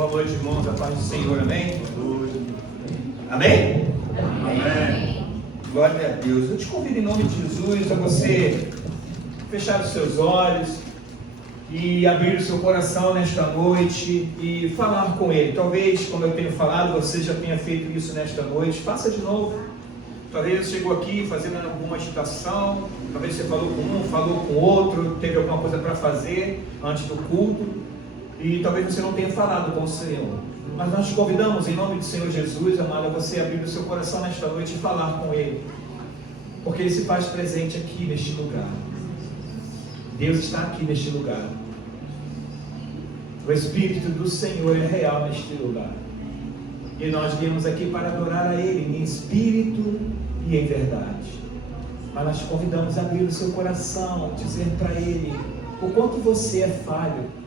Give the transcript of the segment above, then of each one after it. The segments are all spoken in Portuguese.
Boa noite, irmãos, a paz do Senhor, amém? Amém? Amém. Glória a Deus. Eu te convido em nome de Jesus a você fechar os seus olhos e abrir o seu coração nesta noite e falar com Ele. Talvez, como eu tenho falado, você já tenha feito isso nesta noite. Faça de novo. Talvez você chegou aqui fazendo alguma agitação, talvez você falou com um, falou com outro, teve alguma coisa para fazer antes do culto, e talvez você não tenha falado com o Senhor. Mas nós te convidamos, em nome do Senhor Jesus, amado, a você abrir o seu coração nesta noite e falar com Ele, porque Ele se faz presente aqui neste lugar. Deus está aqui neste lugar. O Espírito do Senhor é real neste lugar. E nós viemos aqui para adorar a Ele em espírito e em verdade. Mas nós te convidamos a abrir o seu coração, dizer para Ele o quanto você é falho.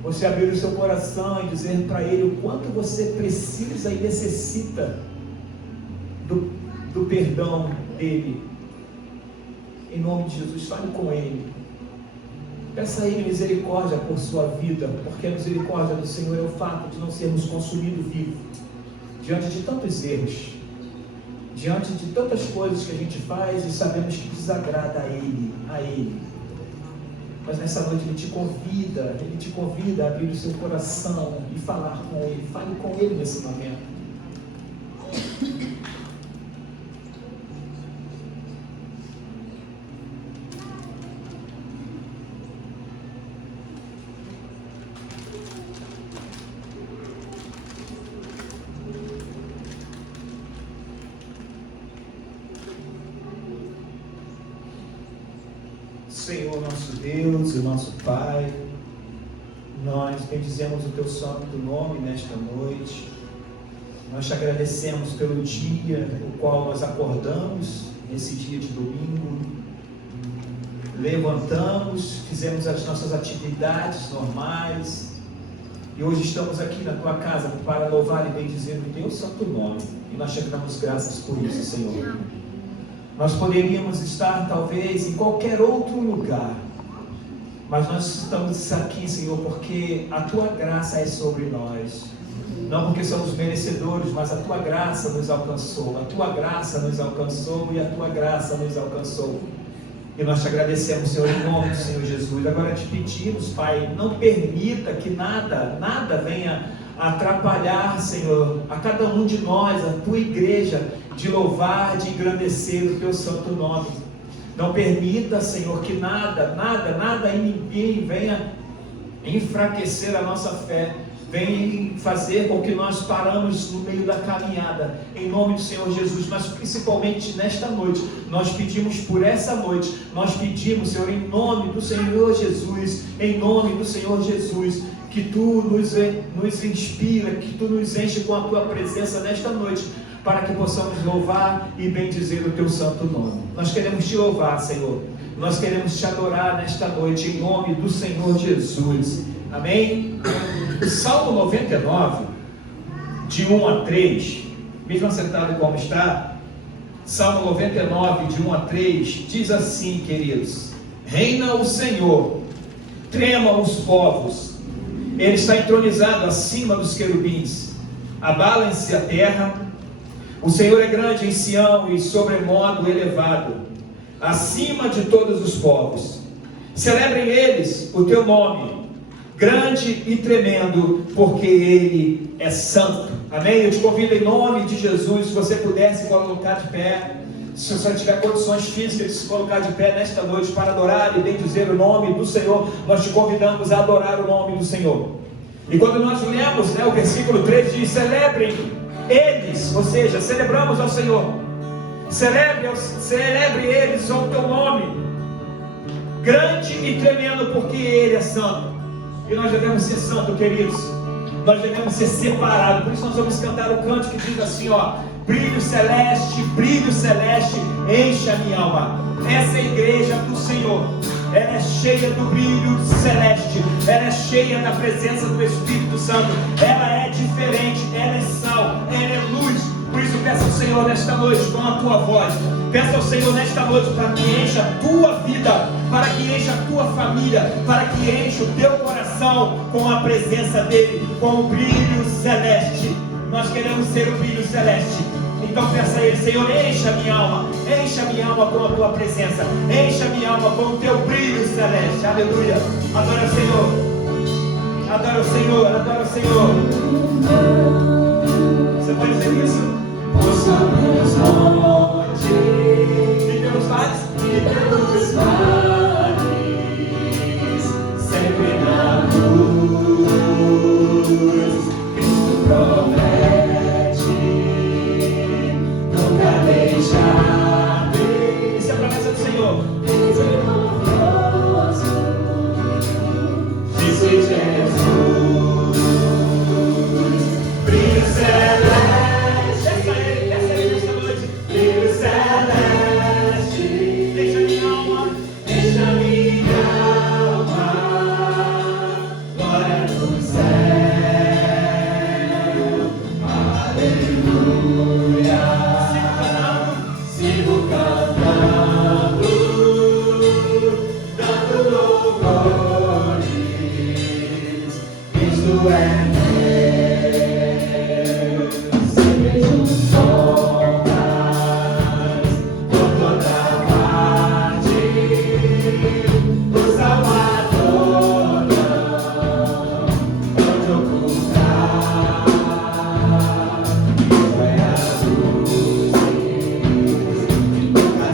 Você abrir o seu coração e dizer para Ele o quanto você precisa e necessita do perdão dEle. Em nome de Jesus, fale com Ele. Peça a Ele misericórdia por sua vida, porque a misericórdia do Senhor é o fato de não sermos consumidos vivos diante de tantos erros, diante de tantas coisas que a gente faz e sabemos que desagrada a Ele. Mas nessa noite Ele te convida a abrir o seu coração e falar com Ele. Fale com Ele nesse momento. Senhor, nosso Deus e nosso Pai, nós bendizemos o Teu santo nome nesta noite. Nós te agradecemos pelo dia no qual nós acordamos, nesse dia de domingo, levantamos, fizemos as nossas atividades normais e hoje estamos aqui na Tua casa para louvar e bendizer o Teu santo nome, e nós te damos graças por isso, Senhor. Nós poderíamos estar talvez em qualquer outro lugar, mas nós estamos aqui, Senhor, porque a Tua graça é sobre nós. Não porque somos merecedores, mas a Tua graça nos alcançou. A Tua graça nos alcançou e a Tua graça nos alcançou. E nós te agradecemos, Senhor, em nome do Senhor Jesus. Agora te pedimos, Pai, não permita que nada venha atrapalhar, Senhor, a cada um de nós, a Tua igreja, de louvar, de engrandecer o Teu santo nome. Não permita, Senhor, que nada e ninguém venha enfraquecer a nossa fé, venha fazer com que nós paramos no meio da caminhada, em nome do Senhor Jesus. Mas principalmente nesta noite, nós pedimos por essa noite, nós pedimos, Senhor, em nome do Senhor Jesus, em nome do Senhor Jesus, que Tu nos inspira, que Tu nos enche com a Tua presença nesta noite, para que possamos louvar e bendizer o Teu santo nome. Nós queremos Te louvar, Senhor. Nós queremos Te adorar nesta noite, em nome do Senhor Jesus. Amém? O Salmo 99, de 1 a 3, mesmo assentado como está, Salmo 99, de 1 a 3, diz assim, queridos: reina o Senhor, tremam os povos, Ele está entronizado acima dos querubins, abalem-se a terra. O Senhor é grande em Sião e sobremodo elevado, acima de todos os povos. Celebrem eles o Teu nome, grande e tremendo, porque Ele é santo. Amém? Eu te convido em nome de Jesus, se você puder se colocar de pé, se você tiver condições físicas de se colocar de pé nesta noite para adorar e bendizer o nome do Senhor, nós te convidamos a adorar o nome do Senhor. E quando nós lemos, o versículo 3 diz: celebrem eles, ou seja, celebramos ao Senhor. Celebre eles ao Teu nome, grande e tremendo, porque Ele é santo. E nós devemos ser santos, queridos. Nós devemos ser separados. Por isso nós vamos cantar o canto que diz assim, brilho celeste, enche a minha alma. Essa é a igreja do Senhor. Ela é cheia do brilho celeste, ela é cheia da presença do Espírito Santo, ela é diferente, ela é sal, ela é luz. Por isso peça ao Senhor nesta noite com a tua voz, peça ao Senhor nesta noite para que encha a tua vida para que encha a tua família, para que encha o teu coração com a presença dEle, com o brilho celeste. Nós queremos ser o brilho celeste. Então peça a Ele: Senhor, encha minha alma com a tua presença, encha minha alma com o teu brilho celeste. Aleluia. Adora o Senhor, adora o Senhor, adora o Senhor. Você pode dizer isso? Pelos montes e pelos vales, sempre na luz, Cristo promete nunca deixar. Isso é a promessa do Senhor. Disse Jesus, brilho celeste. Peça a Ele nesta noite: brilho celeste, deixa minha alma, glória no céu, aleluia. Sigo cantando, dando louvores. Cristo é Deus, sempre juntos por toda parte. O Salvador não pode ocultar. Foi a luz que nunca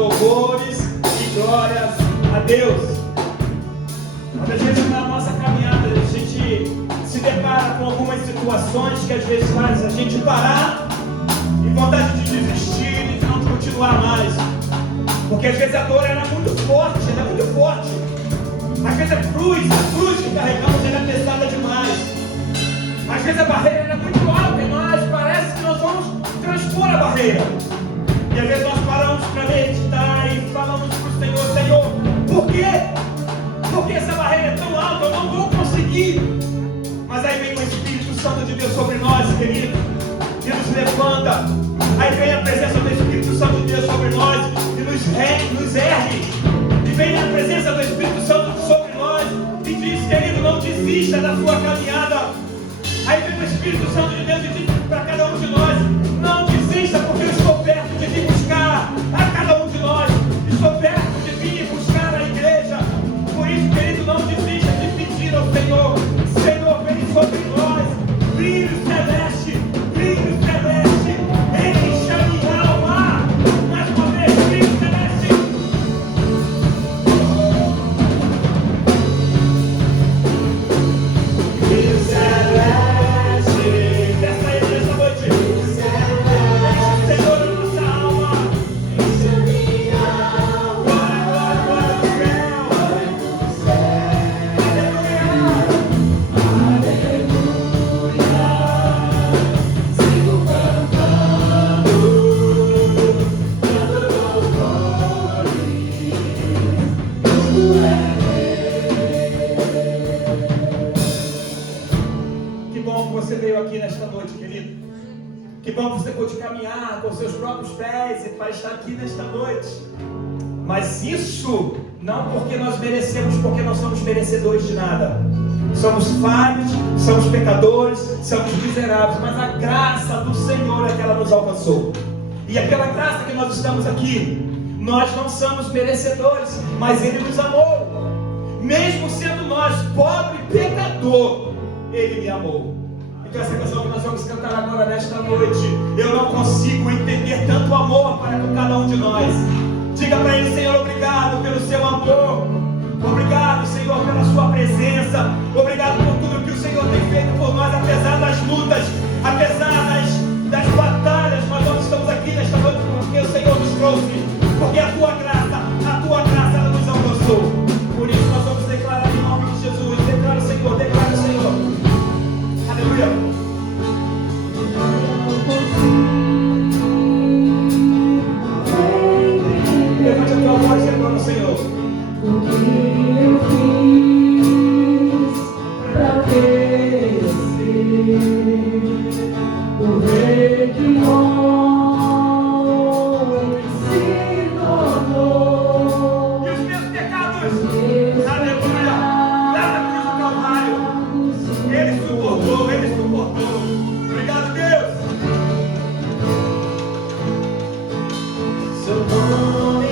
louvores e glórias a Deus. Quando a gente na nossa caminhada, a gente se depara com algumas situações que às vezes faz a gente parar e vontade de desistir e de não continuar mais. Porque às vezes a dor era muito forte, ela é muito forte. Às vezes a cruz que carregamos era pesada demais. Às vezes a barreira era muito alta e nós parece que nós vamos transpor a barreira. E às vezes nós paramos para meditar e falamos para o Senhor: Senhor, por quê? Porque essa barreira é tão alta, eu não vou conseguir. Mas aí vem o Espírito Santo de Deus sobre nós, querido, e nos levanta. Aí vem a presença do Espírito Santo de Deus sobre nós e nos ergue. E vem a presença do Espírito Santo sobre nós e diz: querido, não desista da sua caminhada. Aí vem o Espírito Santo de Deus e diz para cada um de nós: não desista, porque eu estou perto de vir buscar a cada um de nós. Estou perto de vir buscar a igreja. Por isso, querido, não desista de pedir ao Senhor: Senhor, vem sobre nós, brilho celeste, encha minha alma. Mais uma vez, brilho celeste. Brilho celeste, desce aí nessa noite. Enche, Senhor, a nossa alma. Enche minha alma. Glória do céu. Que bom que você veio aqui nesta noite, querido. Que bom que você pôde caminhar com seus próprios pés e para estar aqui nesta noite. Mas isso não porque nós merecemos, porque nós somos merecedores de nada. Somos falhos, somos pecadores, somos miseráveis, mas a graça do Senhor é que ela nos alcançou. E é pela graça que nós estamos aqui. Nós não somos merecedores, mas Ele nos amou. Mesmo sendo nós pobre pecador, Ele me amou. Então essa canção que nós vamos cantar agora nesta noite, eu não consigo entender tanto amor para com cada um de nós. Diga para Ele: Senhor, obrigado pelo seu amor. Obrigado, Senhor, pela sua presença. Obrigado por tudo que o Senhor tem feito por nós, apesar das lutas, apesar das batalhas. Nós estamos aqui nesta noite porque o Senhor nos trouxe, porque a tua graça ela nos alcançou. Por isso nós vamos declarar em nome de Jesus. Declara o Senhor, declara o Senhor. Aleluia. Levante a tua voz e adora o Senhor. O que eu fiz pra merecer o rei que homem se tornou? E os meus pecados, aleluia, lá na cruz do Calvário, Ele suportou, Ele suportou. Obrigado, Deus. Seu nome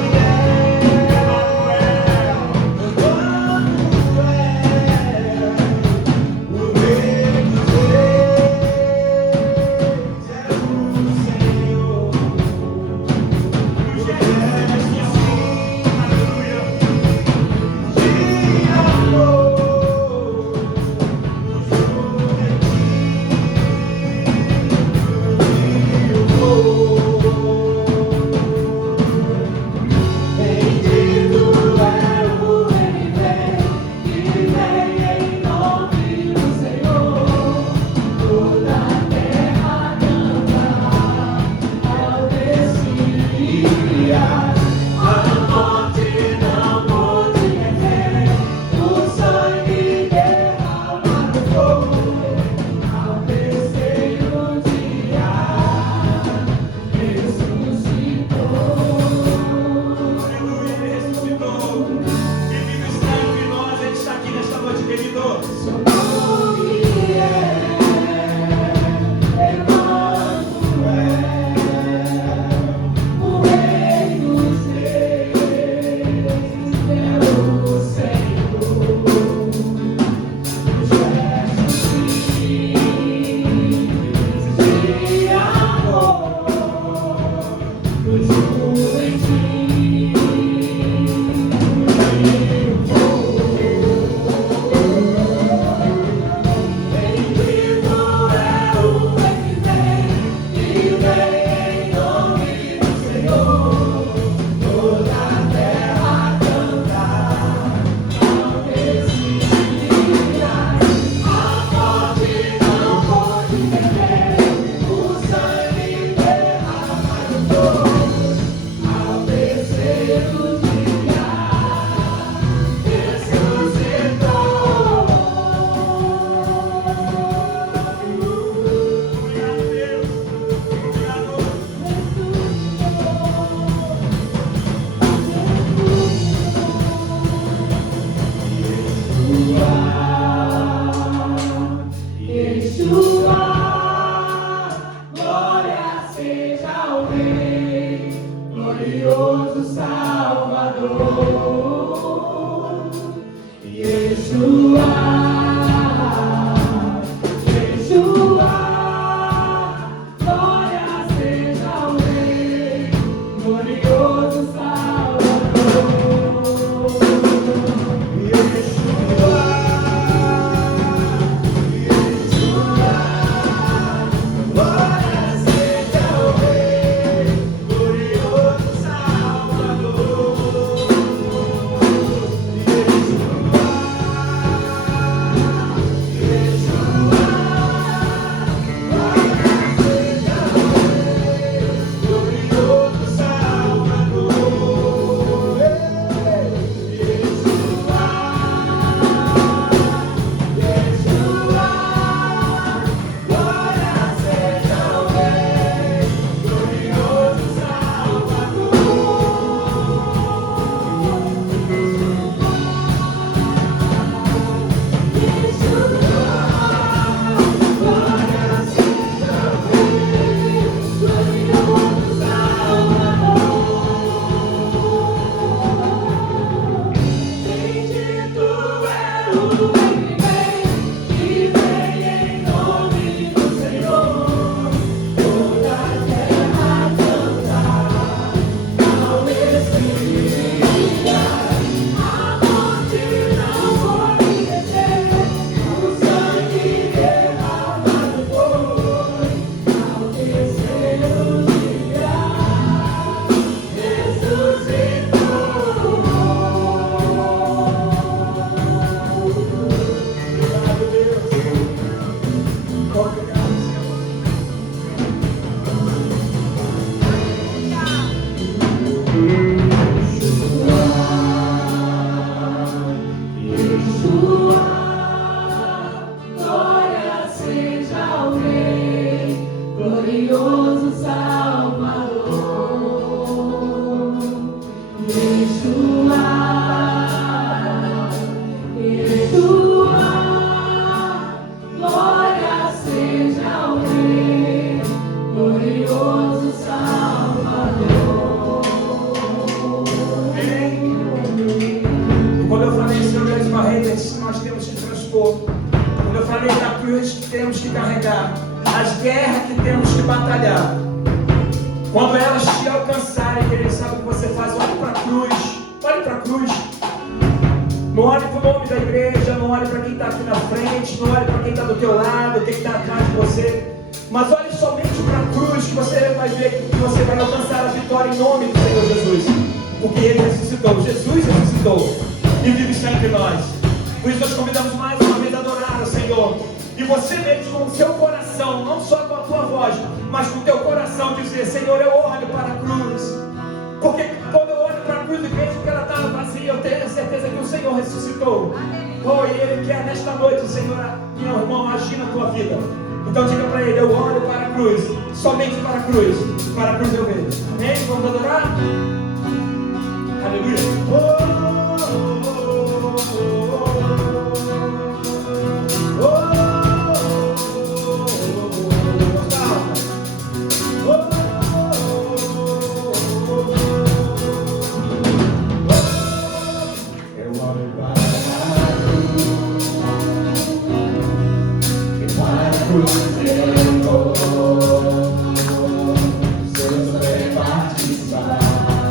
Seus levar-te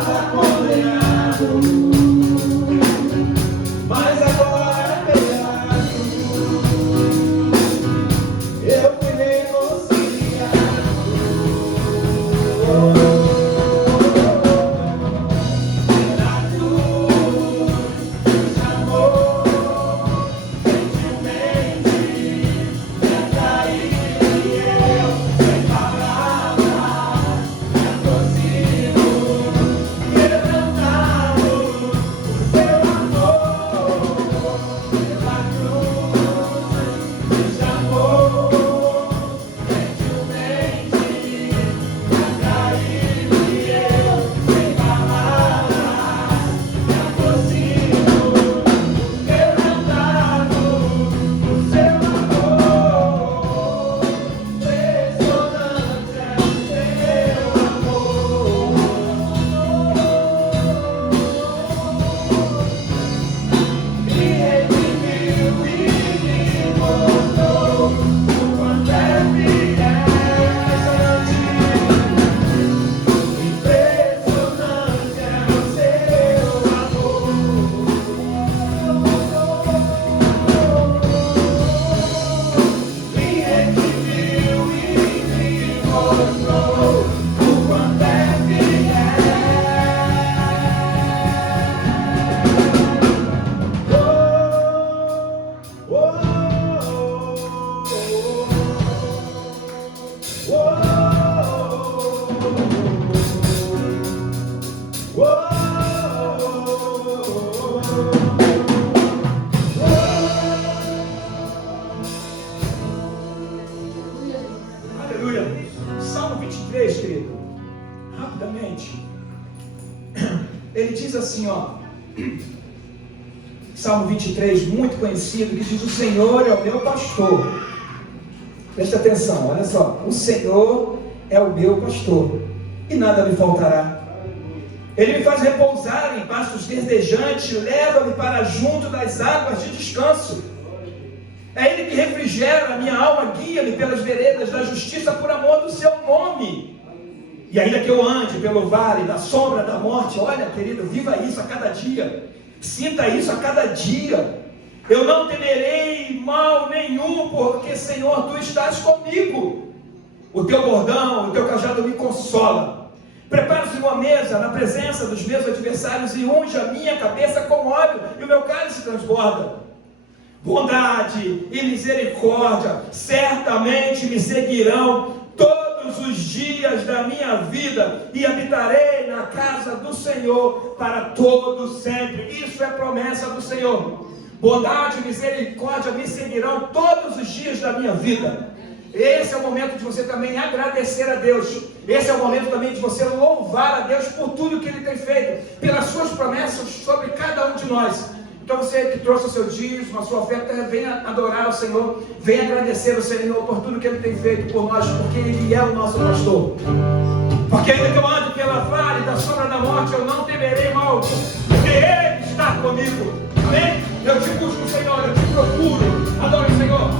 estava condenado, mas agora perdoado, eu fui negociado. Na cruz me chamou gentilmente, me atraiu e eu, sem palavras, me aproximo, quebrantado por seu amor. Pela cruz me chamou gentilmente, me atraiu e eu, sem palavras, me aproximo, quebrantado por seu amor. Impressionante é o seu amor. Me redimiu e me mostrou o quanto é fiel. Impressionante é o seu amor. Me redimiu e me mostrou o quanto é fiel. Aleluia. Salmo 23, querido. Rapidamente. Ele diz assim, ó. Salmo 23, muito conhecido, que diz: o Senhor é o meu pastor. Presta atenção, olha só. O Senhor é o meu pastor, e nada me faltará. Ele me faz repousar em pastos verdejantes, leva-me para junto das águas de descanso. É Ele que refrigera a minha alma, guia-me pelas veredas da justiça por amor do seu nome. E ainda que eu ande pelo vale da sombra da morte, olha, querido, viva isso a cada dia, sinta isso a cada dia. Eu não temerei mal nenhum, porque, Senhor, Tu estás comigo. O Teu bordão, o Teu cajado me consola. Prepara-se uma mesa na presença dos meus adversários e unge a minha cabeça com óleo, e o meu cálice transborda. Bondade e misericórdia certamente me seguirão todos os dias da minha vida, e habitarei na casa do Senhor para todo sempre. Isso é promessa do Senhor. Bondade e misericórdia me seguirão todos os dias da minha vida. Esse é o momento de você também agradecer a Deus. Esse é o momento também de você louvar a Deus por tudo que Ele tem feito, pelas suas promessas sobre cada um de nós. Então você que trouxe o seu dízimo, a sua oferta, venha adorar o Senhor, venha agradecer ao Senhor por tudo que Ele tem feito por nós, porque Ele é o nosso pastor. Porque ainda que eu ande pela vale da sombra da morte, eu não temerei mal algum, porque Ele está comigo. Amém? Eu te busco, Senhor, eu te procuro. Adore o Senhor.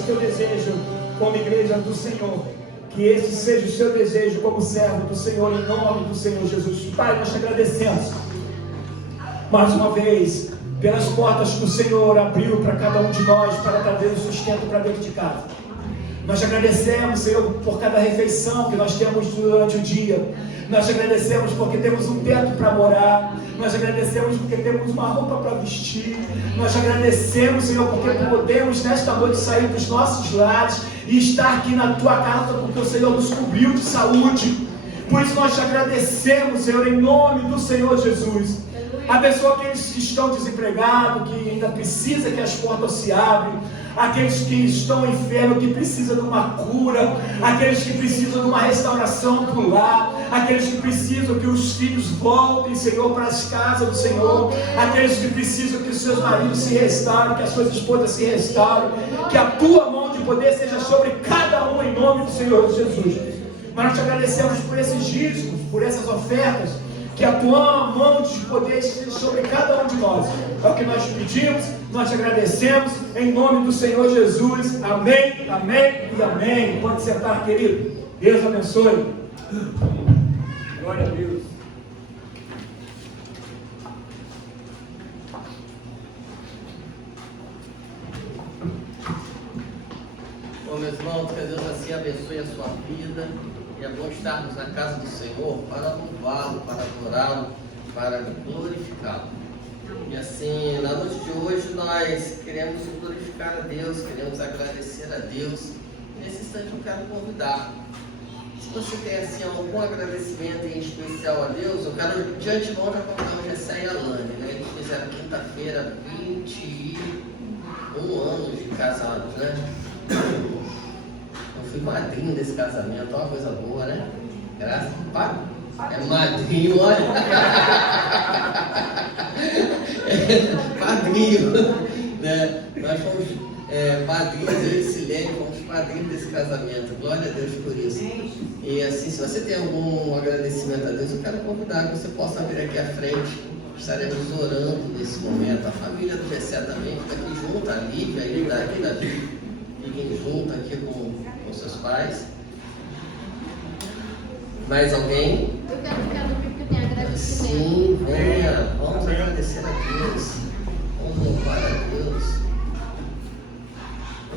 o teu desejo como igreja do Senhor. Que esse seja o seu desejo como servo do Senhor, em nome do Senhor Jesus. Pai, nós te agradecemos mais uma vez pelas portas que o Senhor abriu para cada um de nós, para trazer o sustento para dentro de casa. Nós te agradecemos, Senhor, por cada refeição que nós temos durante o dia. Nós te agradecemos porque temos um teto para morar. Nós te agradecemos porque temos uma roupa para vestir. Nós te agradecemos, Senhor, porque podemos nesta noite sair dos nossos lares e estar aqui na tua casa, porque o Senhor nos cobriu de saúde. Por isso nós te agradecemos, Senhor, em nome do Senhor Jesus. Abençoa aqueles que estão desempregados, que ainda precisa que as portas se abrem. Aqueles que estão enfermos, que precisam de uma cura. Aqueles que precisam de uma restauração por lá. Aqueles que precisam que os filhos voltem, Senhor, para as casas do Senhor. Aqueles que precisam que os seus maridos se restaurem, que as suas esposas se restaurem. Que a tua mão de poder seja sobre cada um, em nome do Senhor Jesus. Mas nós te agradecemos por esses dízimos, por essas ofertas. Que a tua mão de poder esteja sobre cada um de nós. É o que nós te pedimos, nós te agradecemos, em nome do Senhor Jesus. Amém, amém e amém. Pode sentar, querido. Deus abençoe. Glória a Deus. Bom, meus irmãos, que Deus assim abençoe a sua vida. E é bom estarmos na casa do Senhor para louvá-lo, para adorá-lo, para glorificá-lo. E assim, na noite de hoje, nós queremos glorificar a Deus, queremos agradecer a Deus. Nesse instante eu quero convidar. Se você tem assim algum agradecimento em especial a Deus, eu quero de antemão já convidar o Gessé e a Lani, né? Eles fizeram quinta-feira 21 anos de casados, né? Eu fui madrinho desse casamento, uma coisa boa, né? Graças a Pai. É madrinho, olha. Padrinho, né? Nós fomos padrinhos, eu e Silene, fomos padrinhos desse casamento. Glória a Deus por isso. E assim, se você tem algum agradecimento a Deus, eu quero convidar que você possa vir aqui à frente. Estaremos orando nesse momento. A família do Gessé também fica aqui junto, a Lívia e Davi. Fiquem junto aqui com seus pais. Mais alguém? Eu quero ficar no porque tem agradecimento. Sim, venha. Vamos agradecer a Deus. Vamos louvar a Deus.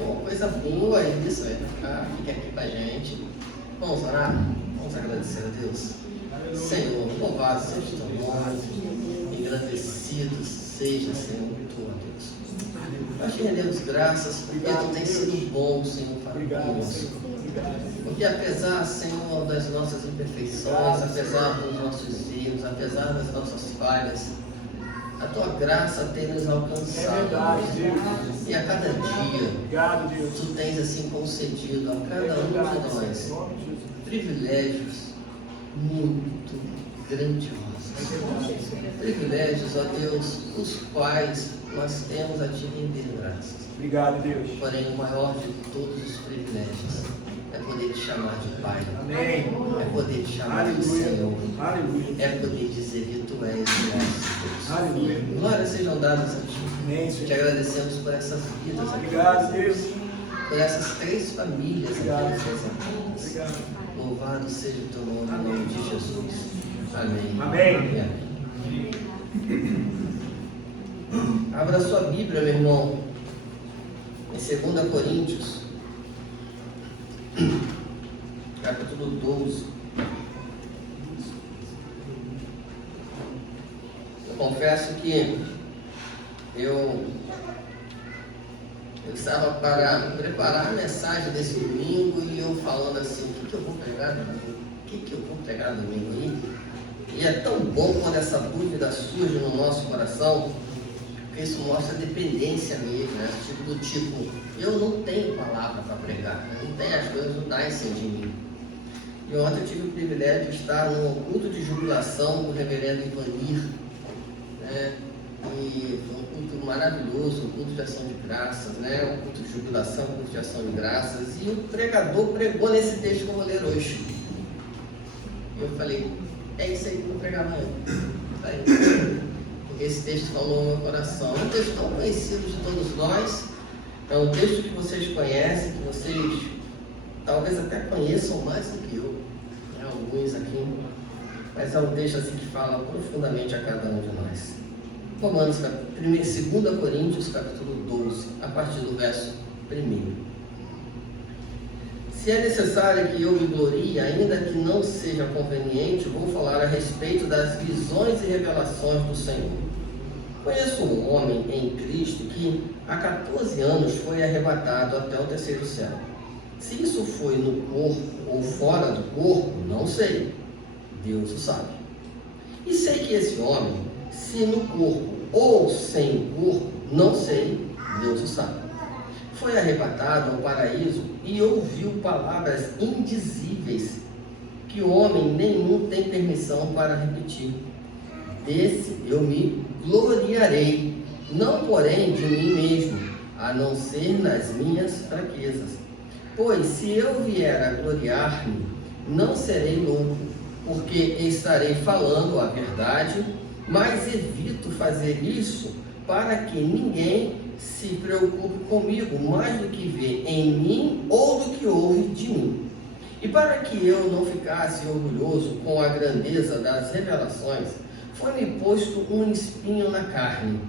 Uma coisa boa isso, fique aqui com a gente. Vamos orar? Vamos agradecer a Deus. Senhor, louvado seja o teu nome. Engrandecido seja, Senhor, tu, Deus. Nós te rendemos graças porque tu tens sido bom, Senhor, para nós. Porque apesar, Senhor, das nossas imperfeições, apesar dos nossos erros, apesar das nossas falhas, a tua graça tem nos alcançado. É verdade, Deus. E a cada dia, Obrigado, Deus. tu tens assim concedido a cada um de nós privilégios muito grandiosos. Privilégios, ó Deus, os quais nós temos a te render graças. Obrigado, Deus. Porém, o maior de todos os privilégios é poder te chamar de Pai. Amém. É poder te chamar de Senhor. Aleluia. É poder dizer que tu és o nosso Deus. Aleluia. Glórias sejam dadas a ti. Amém, Te Senhor. agradecemos por essas vidas aqui. Obrigado, Deus. Por essas 3 famílias aqui Obrigado. representadas. Obrigado. Louvado seja o teu nome, em nome de Jesus. Amém. Amém. Abra sua Bíblia, meu irmão, em 2 Coríntios, capítulo 12. Eu confesso que eu estava para preparar a mensagem desse domingo e eu falando assim, o que eu vou pregar domingo? O que eu vou pregar domingo aí? E é tão bom quando essa dúvida surge no nosso coração, porque isso mostra dependência mesmo, né? Do tipo, eu não tenho palavra para pregar, eu não tenho, as coisas não nascem de mim. E ontem eu tive o privilégio de estar no culto de jubilação do reverendo Ivanir, né? E foi um culto maravilhoso, um culto de ação de graças, né? Um culto de jubilação, um culto de ação de graças. E o pregador pregou nesse texto que eu vou ler hoje. E eu falei, é isso aí que eu vou pregar amanhã. Tá aí. Porque esse texto falou no meu coração. É um texto tão conhecido de todos nós, É um texto que vocês conhecem, que vocês talvez até conheçam mais do que eu, né? Alguns aqui, mas é um texto assim que fala profundamente a cada um de nós. Romanos, 2 Coríntios, capítulo 12, a partir do verso 1. Se é necessário que eu me glorie, ainda que não seja conveniente, vou falar a respeito das visões e revelações do Senhor. Conheço um homem em Cristo que há 14 anos foi arrebatado até o terceiro céu. Se isso foi no corpo ou fora do corpo, não sei. Deus o sabe. E sei que esse homem, se no corpo ou sem corpo, não sei, Deus o sabe. Foi arrebatado ao paraíso e ouviu palavras indizíveis que homem nenhum tem permissão para repetir. Desse eu me gloriarei, não porém de mim mesmo, a não ser nas minhas fraquezas. Pois se eu vier a gloriar-me, não serei louco, porque estarei falando a verdade, mas evito fazer isso para que ninguém se preocupe comigo mais do que vê em mim ou do que ouve de mim. E para que eu não ficasse orgulhoso com a grandeza das revelações, foi-me posto um espinho na carne,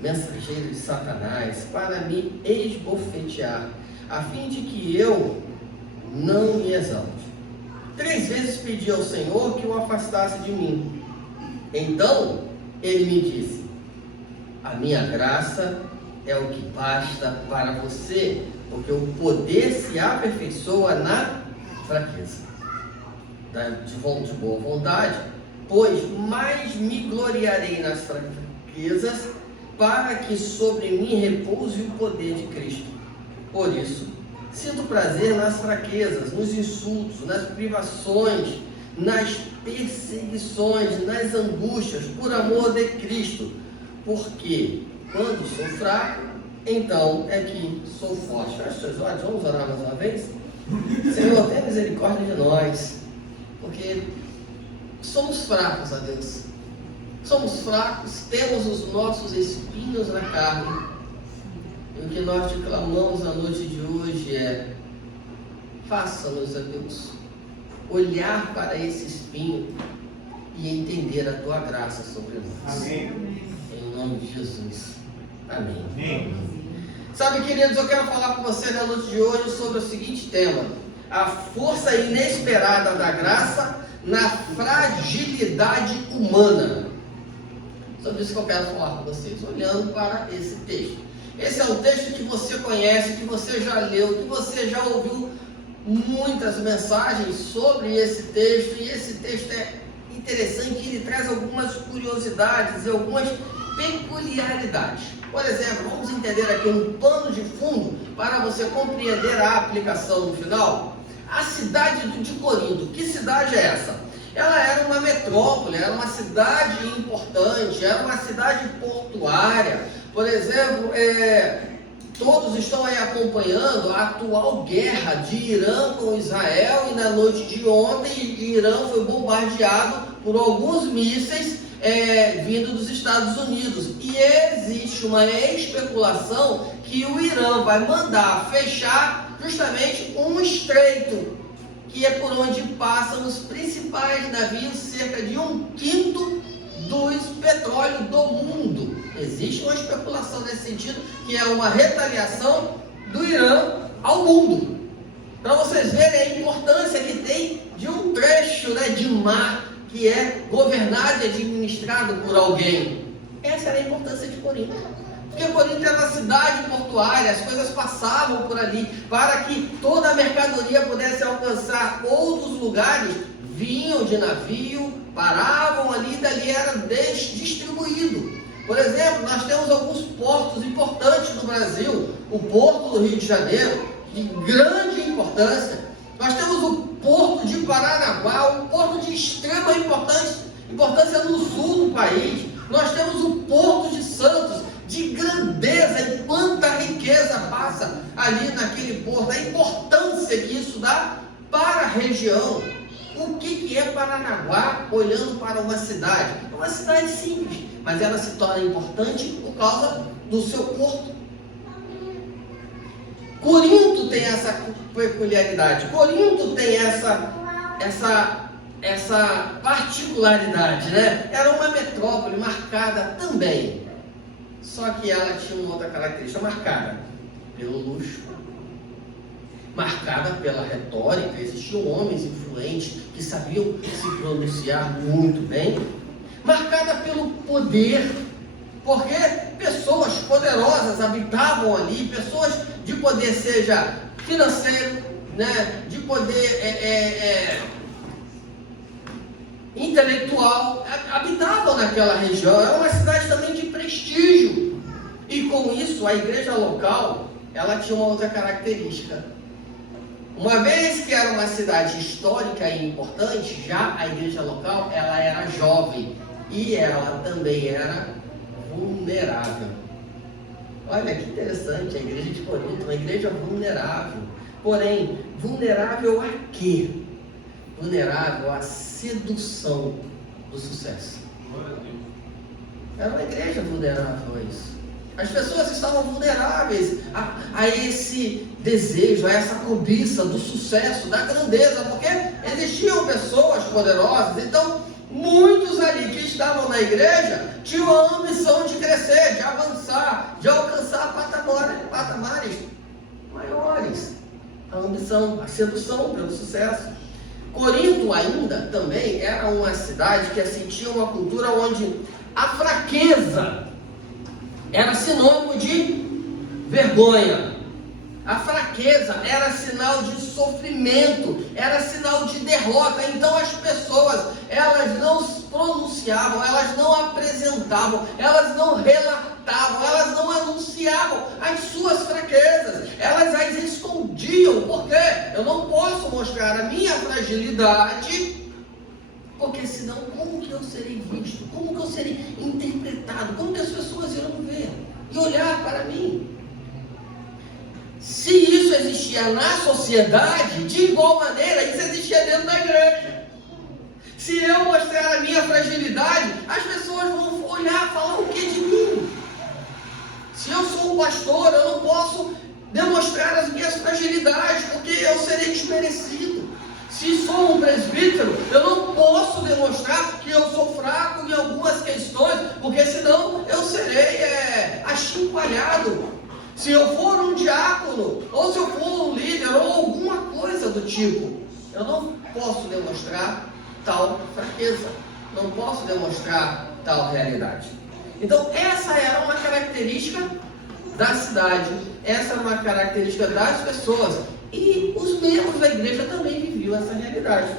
mensageiro de Satanás, para me esbofetear, a fim de que eu não me exalte. 3 vezes pedi ao Senhor que o afastasse de mim. Então ele me disse: a minha graça é o que basta para você, porque o poder se aperfeiçoa na fraqueza. De boa vontade, pois mais me gloriarei nas fraquezas, para que sobre mim repouse o poder de Cristo. Por isso, sinto prazer nas fraquezas, nos insultos, nas privações, nas perseguições, nas angústias, por amor de Cristo, porque quando sou fraco, então é que sou forte. Feche seus olhos, vamos orar mais uma vez? Senhor, tenha misericórdia de nós, porque somos fracos, a Deus. Somos fracos, temos os nossos espinhos na carne. E o que nós te clamamos na noite de hoje é: faça-nos, a Deus, olhar para esse espinho e entender a tua graça sobre nós. Amém. Em nome de Jesus. Amém. Amém. Sabe, queridos, eu quero falar com você na noite de hoje sobre o seguinte tema: a força inesperada da graça na fragilidade humana. Sobre isso que eu quero falar com vocês, olhando para esse texto. Esse é um texto que você conhece, que você já leu, que você já ouviu muitas mensagens sobre esse texto, e esse texto é interessante, ele traz algumas curiosidades e algumas peculiaridades. Por exemplo, vamos entender aqui um pano de fundo para você compreender a aplicação no final. A cidade de Corinto, que cidade é essa? Ela era uma metrópole, era uma cidade importante, era uma cidade portuária. Por exemplo, todos estão aí acompanhando a atual guerra de Irã com Israel, e na noite de ontem, Irã foi bombardeado por alguns mísseis vindo dos Estados Unidos. E existe uma especulação que o Irã vai mandar fechar justamente um estreito, que é por onde passam os principais navios, cerca de 1/5 dos petróleos do mundo. Existe uma especulação nesse sentido, que é uma retaliação do Irã ao mundo. Para vocês verem a importância que tem de um trecho, de mar que é governado e administrado por alguém. Essa era a importância de Corinto. Porque Corinto era uma cidade portuária, as coisas passavam por ali, para que toda a mercadoria pudesse alcançar outros lugares, vinham de navio, paravam ali, dali era distribuído. Por exemplo, nós temos alguns portos importantes no Brasil, o Porto do Rio de Janeiro, de grande importância. Nós temos o Porto de Paranaguá, um porto de extrema importância no sul do país. Nós temos o Porto de Santos, de grandeza, e quanta riqueza passa ali naquele porto, a importância que isso dá para a região. O que é Paranaguá olhando para uma cidade? É uma cidade simples, mas ela se torna importante por causa do seu porto. Corinto tem essa peculiaridade, Corinto tem essa particularidade, né? Era uma metrópole marcada também, só que ela tinha uma outra característica, marcada pelo luxo, marcada pela retórica. Existiam homens influentes que sabiam se pronunciar muito bem, marcada pelo poder, porque pessoas poderosas habitavam ali, pessoas de poder, seja financeiro, né, de poder intelectual, habitavam naquela região. Era uma cidade também de prestígio, e com isso a igreja local, ela tinha uma outra característica. Uma vez que era uma cidade histórica e importante, já a igreja local, ela era jovem, e ela também era vulnerável. Olha que interessante, a igreja de Corinto, uma igreja vulnerável. Porém, vulnerável a quê? Vulnerável à sedução do sucesso. Era uma igreja vulnerável a isso. As pessoas estavam vulneráveis a esse desejo, a essa cobiça do sucesso, da grandeza, porque existiam pessoas poderosas. Então, muitos ali que estavam na igreja tinham a ambição de crescer, de avançar, de alcançar patamares maiores. A ambição, a sedução pelo sucesso. Corinto ainda também era uma cidade que sentia uma cultura onde a fraqueza era sinônimo de vergonha. A fraqueza era sinal de sofrimento, era sinal de derrota. Então as pessoas, elas não pronunciavam, elas não apresentavam, elas não relatavam, elas não anunciavam as suas fraquezas, elas as escondiam. Por quê? Eu não posso mostrar a minha fragilidade, porque senão como que eu serei visto? Como que eu serei interpretado? Como que as pessoas irão ver e olhar para mim? Se isso existia na sociedade, de igual maneira, isso existia dentro da igreja. Se eu mostrar a minha fragilidade, as pessoas vão olhar e falar o que de mim? Se eu sou um pastor, eu não posso demonstrar as minhas fragilidades, porque eu serei desmerecido. Se sou um presbítero, eu não posso demonstrar que eu sou fraco em algumas questões, porque senão eu serei achincalhado. Se eu for um diácono, ou se eu for um líder, ou alguma coisa do tipo, eu não posso demonstrar tal fraqueza, não posso demonstrar tal realidade. Então essa era uma característica da cidade, essa era uma característica das pessoas, e os membros da igreja também viviam essa realidade.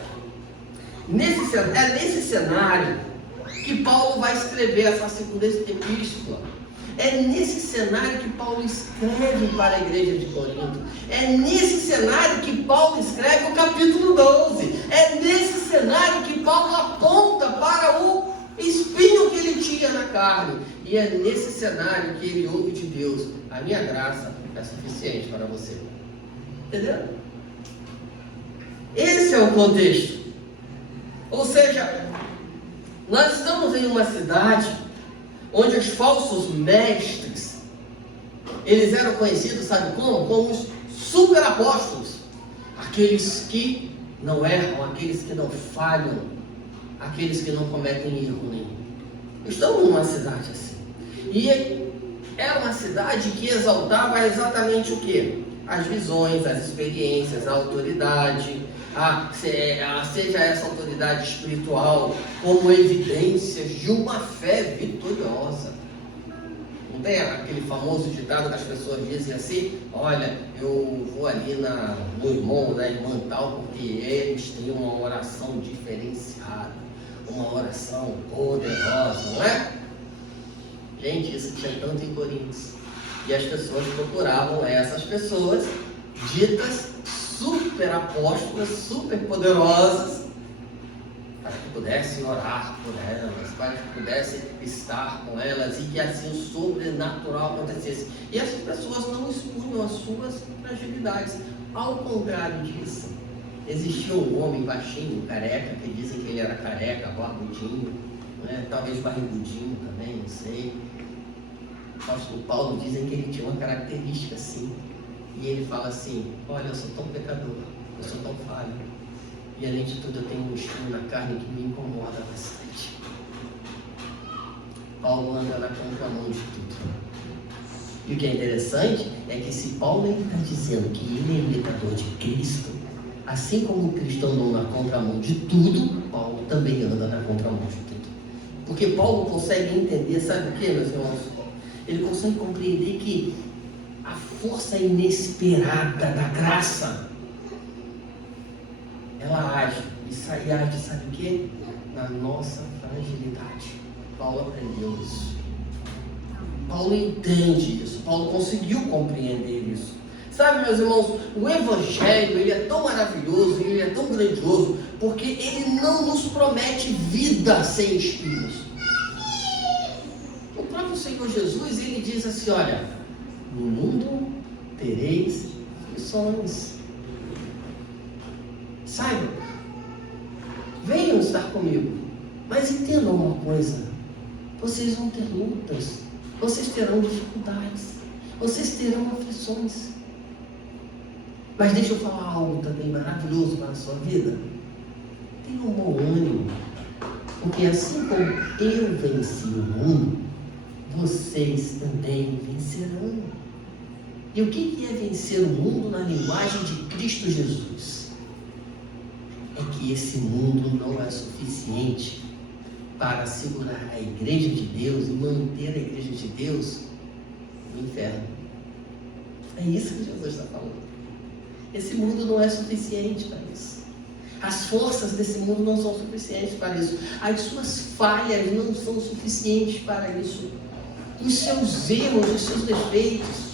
É nesse cenário que Paulo vai escrever essa segunda epístola. É nesse cenário que Paulo escreve para a igreja de Corinto. É nesse cenário que Paulo escreve o capítulo 12. É nesse cenário que Paulo aponta para o espinho que ele tinha na carne. E é nesse cenário que ele ouve de Deus: a minha graça é suficiente para você. Entendeu? Esse é o contexto. Ou seja, nós estamos em uma cidade onde os falsos mestres, eles eram conhecidos, sabe como? Como os super apóstolos. Aqueles que não erram, aqueles que não falham, aqueles que não cometem erro nenhum. Estamos numa cidade assim. E era uma cidade que exaltava exatamente o quê? As visões, as experiências, a autoridade, seja essa autoridade espiritual, como evidências de uma fé vitoriosa. Não tem aquele famoso ditado que as pessoas dizem assim: olha, eu vou ali no irmão ou na irmã tal, porque eles têm uma oração diferenciada, uma oração poderosa, não é? Gente, isso tinha tanto em Coríntios. E as pessoas procuravam essas pessoas ditas super apóstolas, super poderosas, para que pudessem orar por elas, para que pudessem estar com elas e que assim o sobrenatural acontecesse. E essas pessoas não expunham as suas fragilidades. Ao contrário disso, existia um homem baixinho, careca, que dizem que ele era careca, barbudinho, né? Talvez barrigudinho também, não sei. O apóstolo Paulo dizem que ele tinha uma característica assim. E ele fala assim: olha, eu sou tão pecador, eu sou tão falho, e além de tudo eu tenho um espinho na carne que me incomoda bastante. Paulo anda na contramão de tudo. E o que é interessante é que se Paulo está dizendo que ele é imitador de Cristo, assim como Cristo andou na contramão de tudo, Paulo também anda na contramão de tudo. Porque Paulo consegue entender, sabe o que, meus irmãos? Ele consegue compreender que a força inesperada da graça, ela age, e age, sabe o que? Na nossa fragilidade. Paulo aprendeu isso. Paulo entende isso. Paulo conseguiu compreender isso. Sabe, meus irmãos, o Evangelho, ele é tão maravilhoso, ele é tão grandioso, porque ele não nos promete vida sem espinhos. O próprio Senhor Jesus, ele diz assim: olha, no mundo tereis aflições. Saibam, venham estar comigo, mas entendam uma coisa: vocês vão ter lutas, vocês terão dificuldades, vocês terão aflições. Mas deixa eu falar algo também maravilhoso para a sua vida. Tenha um bom ânimo, porque assim como eu venci o mundo, vocês também vencerão. E o que é vencer o mundo na linguagem de Cristo Jesus? É que esse mundo não é suficiente para segurar a igreja de Deus e manter a igreja de Deus no inferno. É isso que Jesus está falando. Esse mundo não é suficiente para isso. As forças desse mundo não são suficientes para isso. As suas falhas não são suficientes para isso. Os seus erros, os seus defeitos,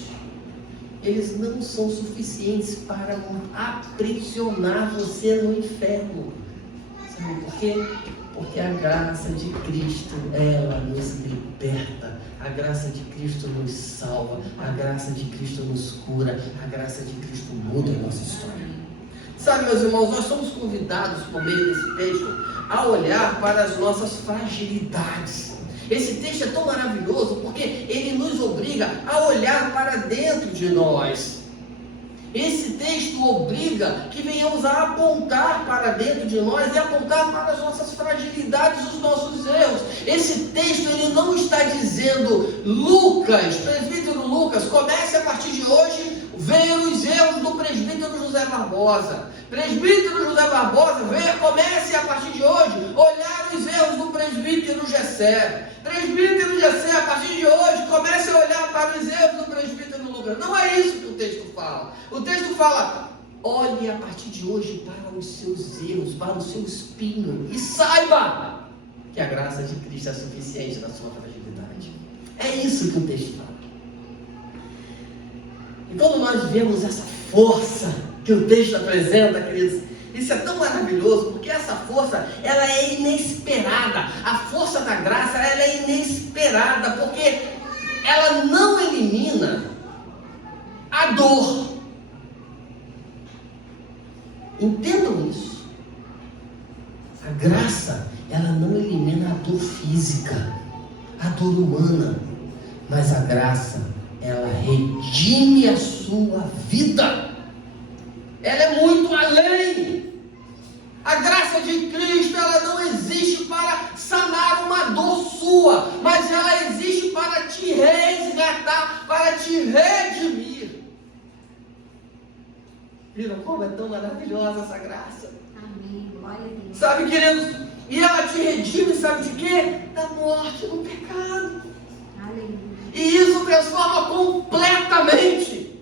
eles não são suficientes para aprisionar você no inferno. Sabe por quê? Porque a graça de Cristo, ela nos liberta. A graça de Cristo nos salva. A graça de Cristo nos cura. A graça de Cristo muda a nossa história. Sabe, meus irmãos, nós somos convidados, por meio desse texto, a olhar para as nossas fragilidades. Esse texto é tão maravilhoso porque ele nos obriga a olhar para dentro de nós. Esse texto obriga que venhamos a apontar para dentro de nós e apontar para as nossas fragilidades, os nossos erros. Esse texto, ele não está dizendo: Lucas, presbítero Lucas, comece a partir de hoje ver os erros do presbítero José Barbosa. Presbítero José Barbosa, comece a partir de hoje olhar os erros do presbítero Gessé. Presbítero Gessé, a partir de hoje, comece a olhar para os erros do presbítero Lucas. Não é isso que o texto fala. O texto fala: olhe a partir de hoje para os seus erros, para o seu espinho, e saiba que a graça de Cristo é suficiente na sua fragilidade. É isso que o texto fala. E quando nós vemos essa força que o texto apresenta, queridos, isso é tão maravilhoso, porque essa força, ela é inesperada. A força da graça, ela é inesperada, porque ela não elimina a dor. Entendam isso. A graça, ela não elimina a dor física, a dor humana, mas a graça, ela redime a sua vida. Ela é muito além. A graça de Cristo, ela não existe para sanar uma dor sua, mas ela existe para te resgatar, para te redimir. Viram como é tão maravilhosa essa graça? Amém. Glória a Deus. Sabe, queridos, e ela te redime, sabe de quê? Da morte do pecado. Aleluia. E isso transforma completamente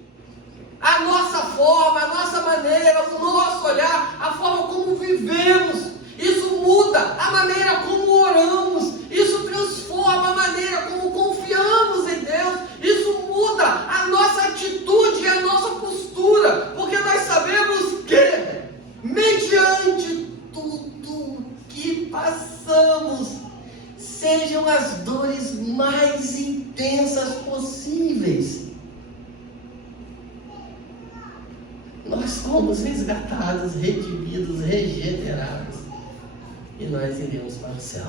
a nossa forma, a nossa maneira, o nosso olhar, a forma como vivemos. Isso muda a maneira como oramos. Isso transforma a maneira como confiamos em Deus. Isso muda a nossa atitude e a nossa postura. Porque nós sabemos que, mediante tudo que passamos, sejam as dores mais intensas possíveis, nós somos resgatados, redimidos, regenerados, e nós iremos para o céu.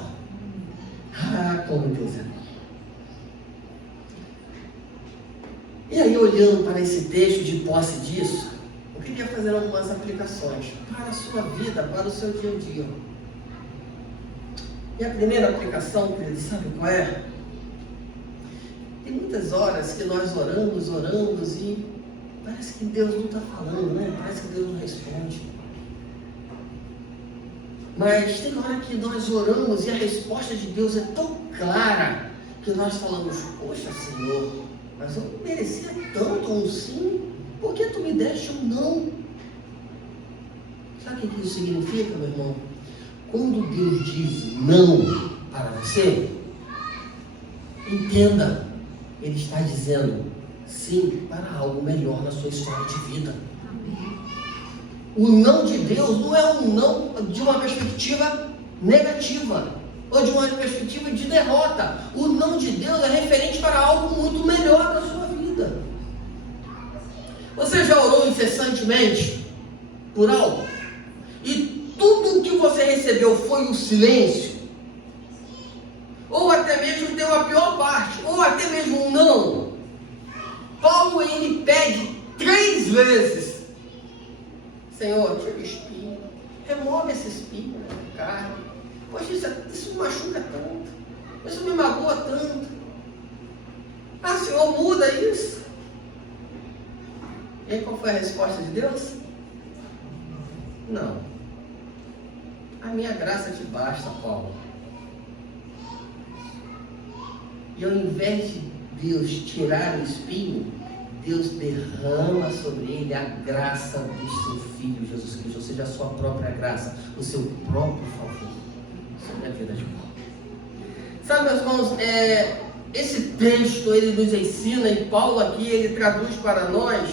Ah, como Deus é bom. E aí aí, olhando para esse texto de posse disso, eu queria fazer algumas aplicações para a sua vida, para o seu dia a dia. E a primeira aplicação, querido, sabe qual é? Tem muitas horas que nós oramos e parece que Deus não está falando, né? Parece que Deus não responde. Mas tem hora que nós oramos e a resposta de Deus é tão clara que nós falamos, poxa, Senhor, mas eu não merecia tanto um sim, por que tu me deste um não? Sabe o que isso significa, meu irmão? Quando Deus diz não para você, entenda, Ele está dizendo sim para algo melhor na sua história de vida. O não de Deus não é um não de uma perspectiva negativa ou de uma perspectiva de derrota. O não de Deus é referente para algo muito melhor na sua vida. Você já orou incessantemente por algo? E tudo que você recebeu foi um silêncio? Ou até mesmo deu a pior parte? Ou até mesmo um não? Paulo, ele pede 3 vezes: Senhor, tira o espinho, remove esse espinho na minha carne. Poxa, isso me machuca tanto, isso me magoa tanto. Ah, Senhor, muda isso. E aí, qual foi a resposta de Deus? Não. A minha graça te basta, Paulo. E ao invés de Deus tirar o espinho, Deus derrama sobre ele a graça do seu Filho Jesus Cristo, ou seja, a sua própria graça, o seu próprio favor sobre a vida de Paulo. Sabe, meus irmãos, esse texto ele nos ensina, e Paulo aqui ele traduz para nós,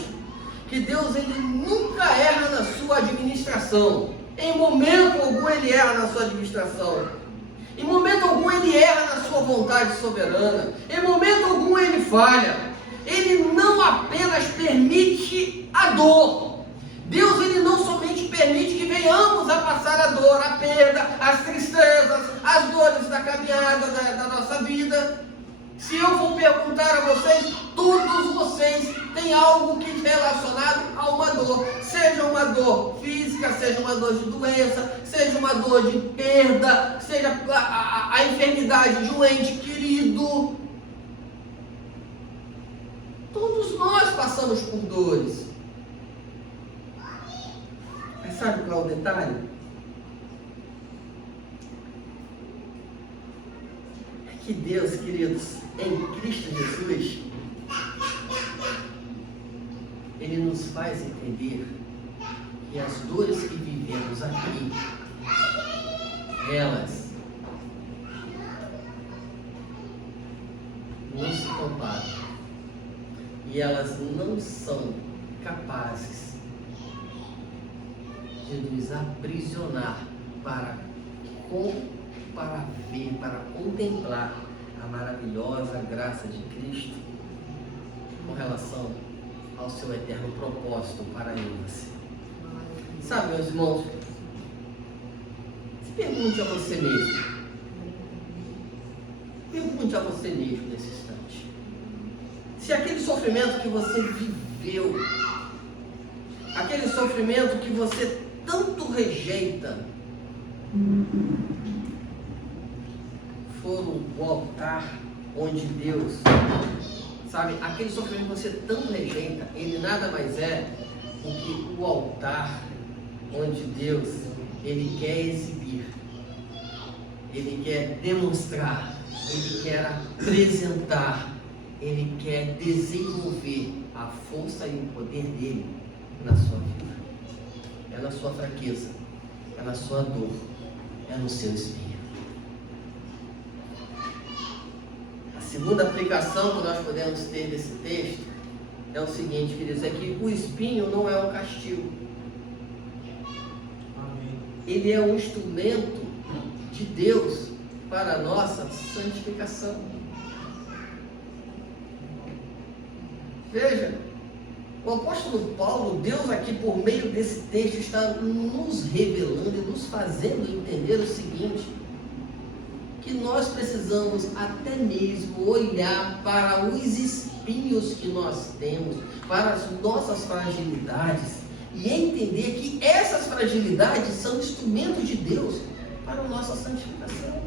que Deus ele nunca erra na sua administração. Em momento algum ele erra na sua administração. Em momento algum ele erra na sua vontade soberana. Em momento algum ele falha. Ele não apenas permite a dor. Deus ele não somente permite que venhamos a passar a dor, a perda, as tristezas, as dores da caminhada da nossa vida. Se eu for perguntar a vocês, todos vocês têm algo que é relacionado a uma dor. Seja uma dor física, seja uma dor de doença, seja uma dor de perda, seja a enfermidade de um ente querido. Todos nós passamos por dores. Mas sabe qual é o detalhe? É que Deus, queridos, em Cristo Jesus, Ele nos faz entender que as dores que vivemos aqui, elas não se comparam. E elas não são capazes de nos aprisionar para ver, para contemplar a maravilhosa graça de Cristo com relação ao seu eterno propósito para eles. Sabe, meus irmãos, se pergunte a você mesmo. Pergunte a você mesmo nesse instante. Se aquele sofrimento que você viveu, aquele sofrimento que você tanto rejeita, for o altar onde Deus, sabe, aquele sofrimento que você tanto rejeita, ele nada mais é do que o altar onde Deus, Ele quer exibir, Ele quer demonstrar, Ele quer apresentar, Ele quer desenvolver a força e o poder dEle na sua vida. É na sua fraqueza, é na sua dor, é no seu espinho. A segunda aplicação que nós podemos ter desse texto é o seguinte, queridos, é que o espinho não é um castigo. Ele é um instrumento de Deus para a nossa santificação. Veja, o apóstolo Paulo, Deus aqui por meio desse texto está nos revelando e nos fazendo entender o seguinte, que nós precisamos até mesmo olhar para os espinhos espinhos que nós temos, para as nossas fragilidades, e entender que essas fragilidades são instrumentos de Deus para a nossa santificação.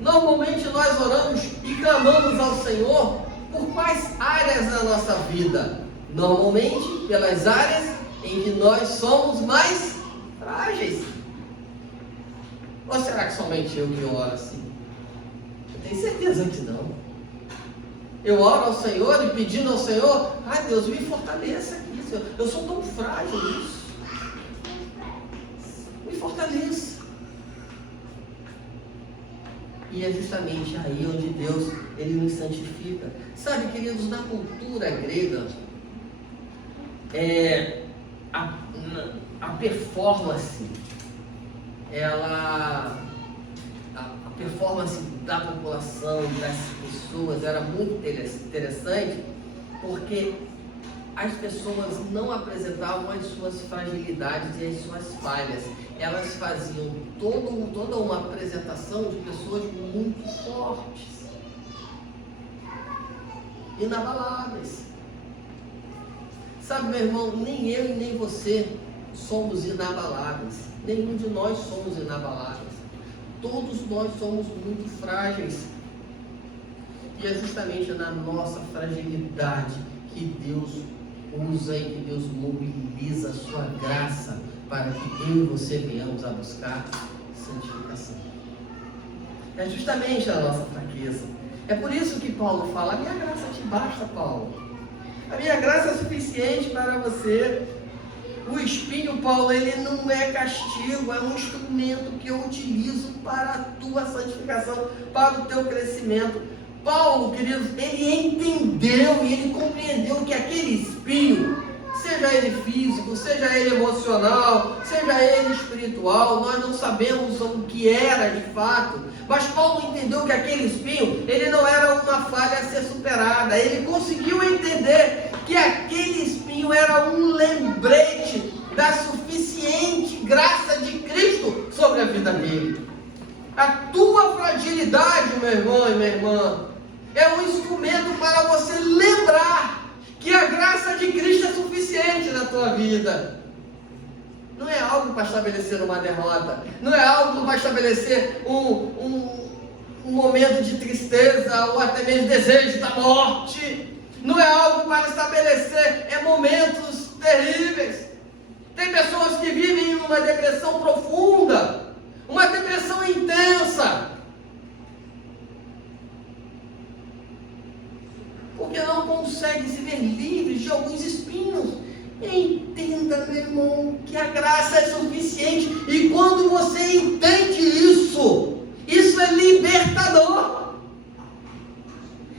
Normalmente nós oramos e clamamos ao Senhor por quais áreas da nossa vida? Normalmente pelas áreas em que nós somos mais frágeis. Ou será que somente eu que oro assim? Eu tenho certeza que não. Eu oro ao Senhor e pedindo ao Senhor, ai Deus, me fortaleça aqui, Senhor. Eu sou tão frágil nisso. Me fortaleça. E é justamente aí onde Deus, Ele nos santifica. Sabe, queridos, na cultura grega, a performance, a performance da população, das pessoas, era muito interessante, porque as pessoas não apresentavam as suas fragilidades e as suas falhas. Elas faziam toda uma apresentação de pessoas muito fortes, inabaláveis. Sabe, meu irmão, nem eu e nem você somos inabaláveis. Nenhum de nós somos inabaláveis. Todos nós somos muito frágeis. E é justamente na nossa fragilidade que Deus usa e que Deus mobiliza a sua graça para que eu e você venhamos a buscar santificação. É justamente a nossa fraqueza. É por isso que Paulo fala, a minha graça te basta, Paulo. A minha graça é suficiente para você. O espinho, Paulo, ele não é castigo, é um instrumento que eu utilizo para a tua santificação, para o teu crescimento. Paulo, queridos, ele entendeu e ele compreendeu que aquele espinho, seja ele físico, seja ele emocional, seja ele espiritual, nós não sabemos o que era de fato, mas Paulo entendeu que aquele espinho, ele não era uma falha a ser superada. Ele conseguiu entender que aquele espinho era um lembrete da suficiente graça de Cristo sobre a vida dele. A tua fragilidade, meu irmão e minha irmã, é um instrumento para você lembrar que a graça de Cristo é suficiente na tua vida. Não é algo para estabelecer uma derrota, não é algo para estabelecer um momento de tristeza ou até mesmo desejo da morte. Não é algo para estabelecer momentos terríveis. Tem pessoas que vivem em uma depressão profunda, uma depressão intensa, porque não conseguem se ver livres de alguns espinhos. Entenda, meu irmão, que a graça é suficiente, e quando você entende isso, isso é libertador.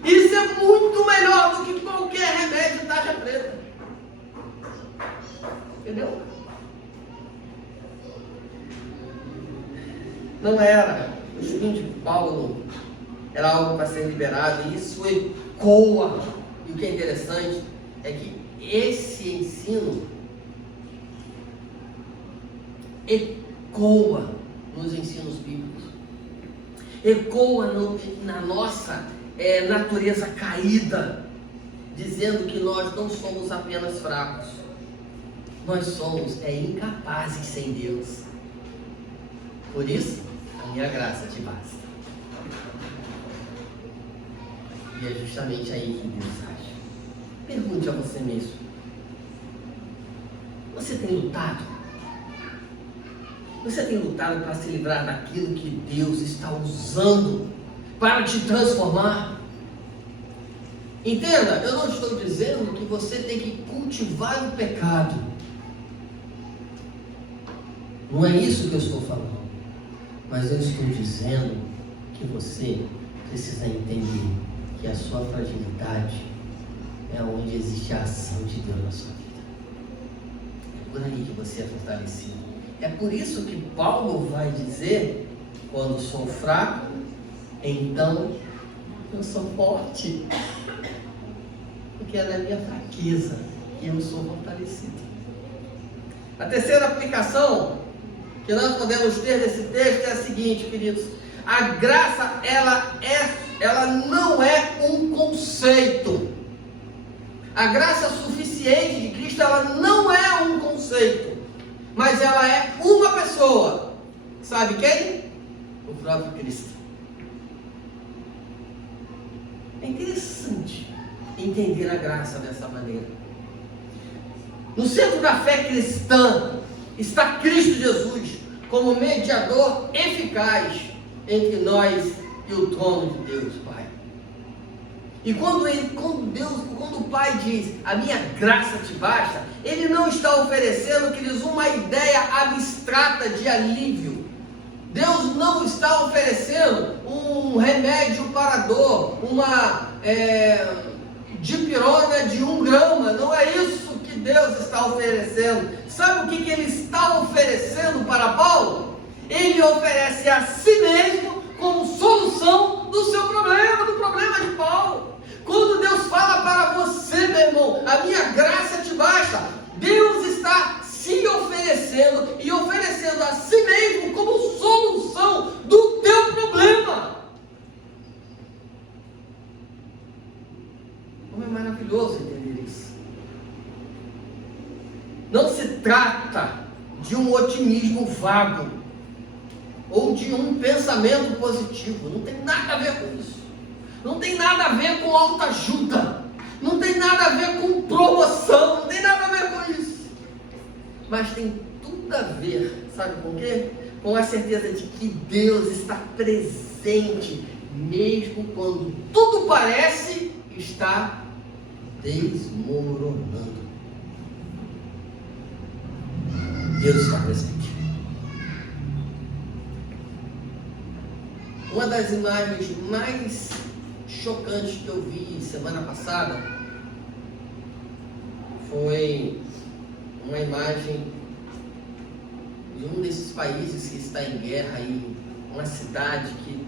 Isso é muito melhor do que qualquer remédio de tarja preta. Entendeu? Não era. O espinho de Paulo era algo para ser liberado, e isso ecoa. E o que é interessante é que esse ensino ecoa nos ensinos bíblicos, ecoa na nossa natureza caída, dizendo que nós não somos apenas fracos, nós somos incapazes sem Deus. Por isso, a minha graça te basta. E é justamente aí que Deus age. Pergunte a você mesmo: você tem lutado? Você tem lutado para se livrar daquilo que Deus está usando para te transformar? Entenda, eu não estou dizendo que você tem que cultivar o pecado. Não é isso que eu estou falando. Mas eu estou dizendo que você precisa entender que a sua fragilidade é onde existe a ação de Deus na sua vida. É por aí que você é fortalecido. É por isso que Paulo vai dizer: quando sou fraco, então eu sou forte. Porque é na minha fraqueza que eu sou fortalecido. A terceira aplicação que nós podemos ter desse texto é a seguinte, queridos: a graça, ela é ela não é um conceito. A graça suficiente de Cristo, ela não é um conceito, mas ela é uma pessoa. Sabe quem? O próprio Cristo. É interessante entender a graça dessa maneira. No centro da fé cristã está Cristo Jesus como mediador eficaz entre nós e o trono de Deus, Pai. E quando o Pai diz, a minha graça te basta, Ele não está oferecendo, queridos, uma ideia abstrata de alívio. Deus não está oferecendo um remédio para a dor, uma dipirona de 1 grama, não é isso que Deus está oferecendo. Sabe o que Ele está oferecendo para Paulo? Ele oferece a si mesmo como solução do seu problema, do problema de Paulo. Quando Deus fala para você, meu irmão, a minha graça te basta, Deus está se oferecendo e oferecendo a si mesmo como solução do teu problema. Como é maravilhoso entender isso. Não se trata de um otimismo vago ou de um pensamento positivo. Não tem nada a ver com isso. Não tem nada a ver com autoajuda. Não tem nada a ver com promoção. Não tem nada a ver com isso. Mas tem tudo a ver, sabe com o quê? Com a certeza de que Deus está presente, mesmo quando tudo parece estar desmoronando. Deus está presente. Uma das imagens mais chocantes que eu vi semana passada foi uma imagem de um desses países que está em guerra aí, uma cidade que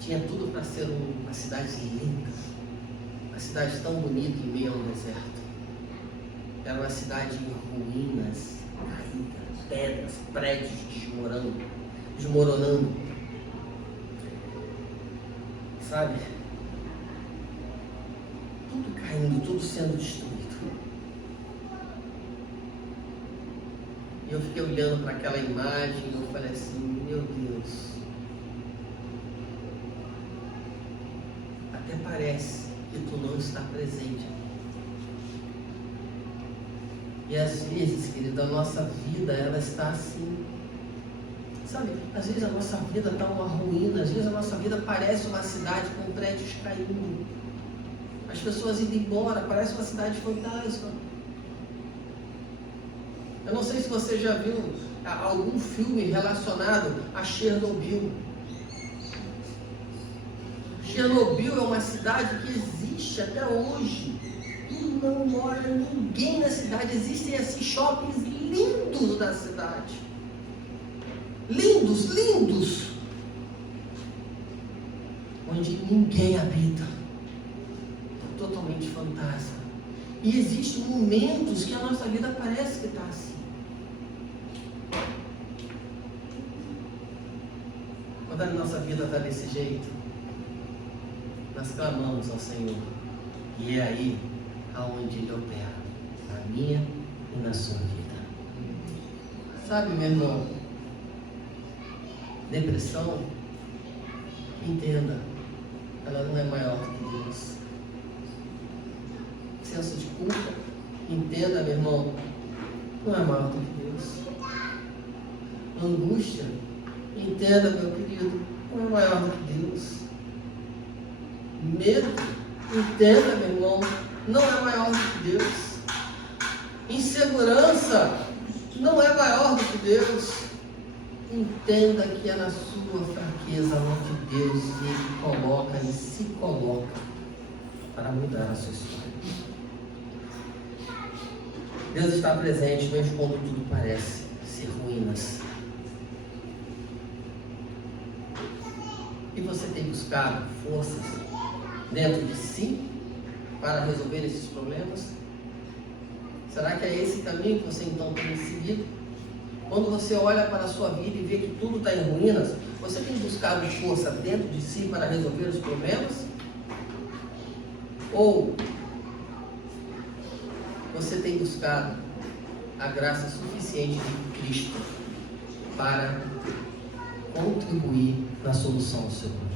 tinha tudo para ser uma cidade linda, uma cidade tão bonita em meio ao deserto. Era uma cidade em ruínas, caídas, pedras, prédios desmoronando. Sabe? Tudo caindo, tudo sendo destruído. E eu fiquei olhando para aquela imagem e eu falei assim, meu Deus, até parece que tu não está presente. E às vezes, querido, a nossa vida, ela está assim. Sabe, às vezes a nossa vida está uma ruína, às vezes a nossa vida parece uma cidade com prédios caindo. As pessoas indo embora, parece uma cidade fantasma. Eu não sei se você já viu algum filme relacionado a Chernobyl. Chernobyl é uma cidade que existe até hoje. E não mora ninguém na cidade. Existem assim shoppings lindos na cidade. Lindos, lindos. Onde ninguém habita. Totalmente fantasma. E existem momentos que a nossa vida parece que está assim. Quando a nossa vida está desse jeito, nós clamamos ao Senhor. E é aí aonde Ele opera, na minha e na sua vida. Sabe, meu irmão, depressão, entenda, ela não é maior do que Deus. Senso de culpa, entenda, meu irmão, não é maior do que Deus. Angústia, entenda, meu querido, não é maior do que Deus. Medo, entenda, meu irmão, não é maior do que Deus. Insegurança não é maior do que Deus. Entenda que é na sua fraqueza onde Deus Ele coloca e se coloca para mudar a sua história. Deus está presente mesmo quando tudo parece ser ruínas. E você tem buscado forças dentro de si para resolver esses problemas? Será que é esse caminho que você então tem seguido? Quando você olha para a sua vida e vê que tudo está em ruínas, você tem buscado força dentro de si para resolver os problemas? Ou você tem buscado a graça suficiente de Cristo para contribuir na solução do seu problema?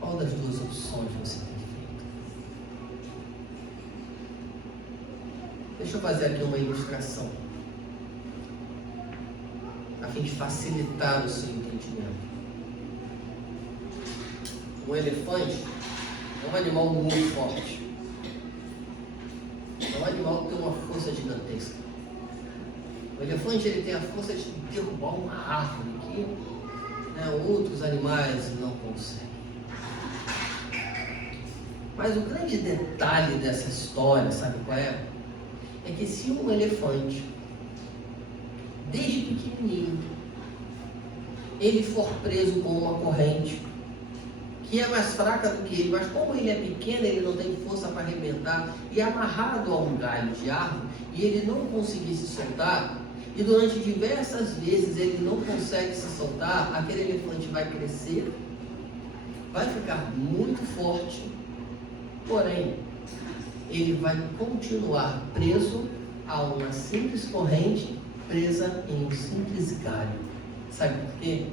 Qual das duas opções você tem feito? Deixa eu fazer aqui uma ilustração, a fim de facilitar o seu entendimento. Um elefante é um animal muito forte. É um animal que tem uma força gigantesca. O elefante ele tem a força de derrubar uma árvore que outros animais não conseguem. Mas o grande detalhe dessa história, sabe qual é? É que se um elefante, desde pequenininho, ele for preso com uma corrente, que é mais fraca do que ele, mas como ele é pequeno, ele não tem força para arrebentar, e amarrado a um galho de árvore, e ele não conseguir se soltar, e durante diversas vezes ele não consegue se soltar, aquele elefante vai crescer, vai ficar muito forte, porém, ele vai continuar preso a uma simples corrente, presa em um simples galho. Sabe por quê?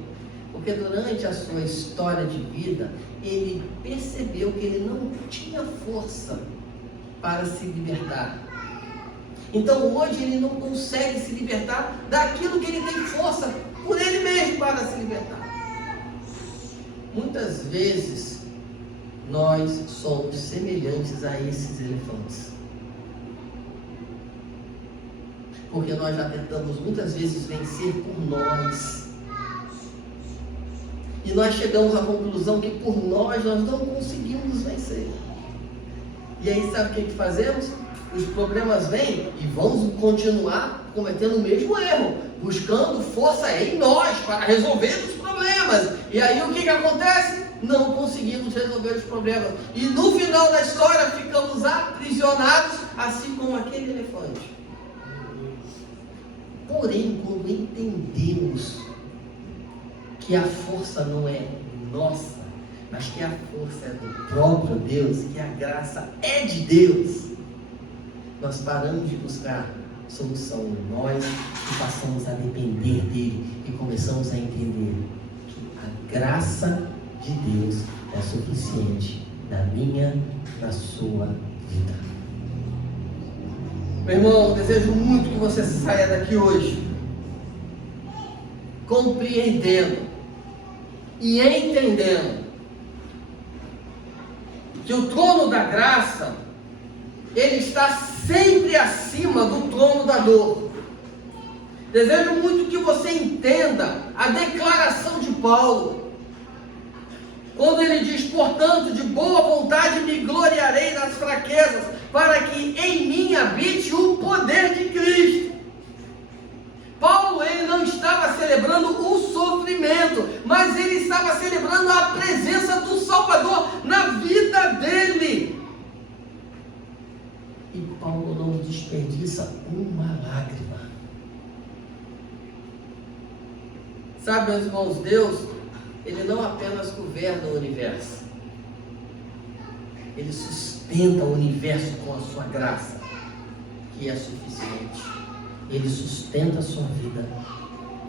Porque durante a sua história de vida, ele percebeu que ele não tinha força para se libertar. Então hoje ele não consegue se libertar daquilo que ele tem força por ele mesmo para se libertar. Muitas vezes nós somos semelhantes a esses elefantes. Porque nós já tentamos muitas vezes vencer por nós. E nós chegamos à conclusão que por nós não conseguimos vencer. E aí sabe o que fazemos? Os problemas vêm e vamos continuar cometendo o mesmo erro, buscando força em nós para resolver os problemas. E aí o que acontece? Não conseguimos resolver os problemas. E no final da história ficamos aprisionados, assim como aquele elefante. Porém, quando entendemos que a força não é nossa, mas que a força é do próprio Deus, que a graça é de Deus, nós paramos de buscar solução em nós e passamos a depender dele e começamos a entender que a graça de Deus é suficiente na minha, na sua vida. Meu irmão, eu desejo muito que você saia daqui hoje compreendendo e entendendo que o trono da graça, ele está sempre acima do trono da dor. Desejo muito que você entenda a declaração de Paulo, quando ele diz: portanto, de boa vontade me gloriarei nas fraquezas, para que em mim habite o poder de Cristo. Paulo, ele não estava celebrando o sofrimento, mas ele estava celebrando a presença do Salvador na vida dele. E Paulo não desperdiça uma lágrima. Sabe, meus irmãos, Deus, ele não apenas governa o universo, ele sustenta o universo com a sua graça, que é suficiente. Ele sustenta a sua vida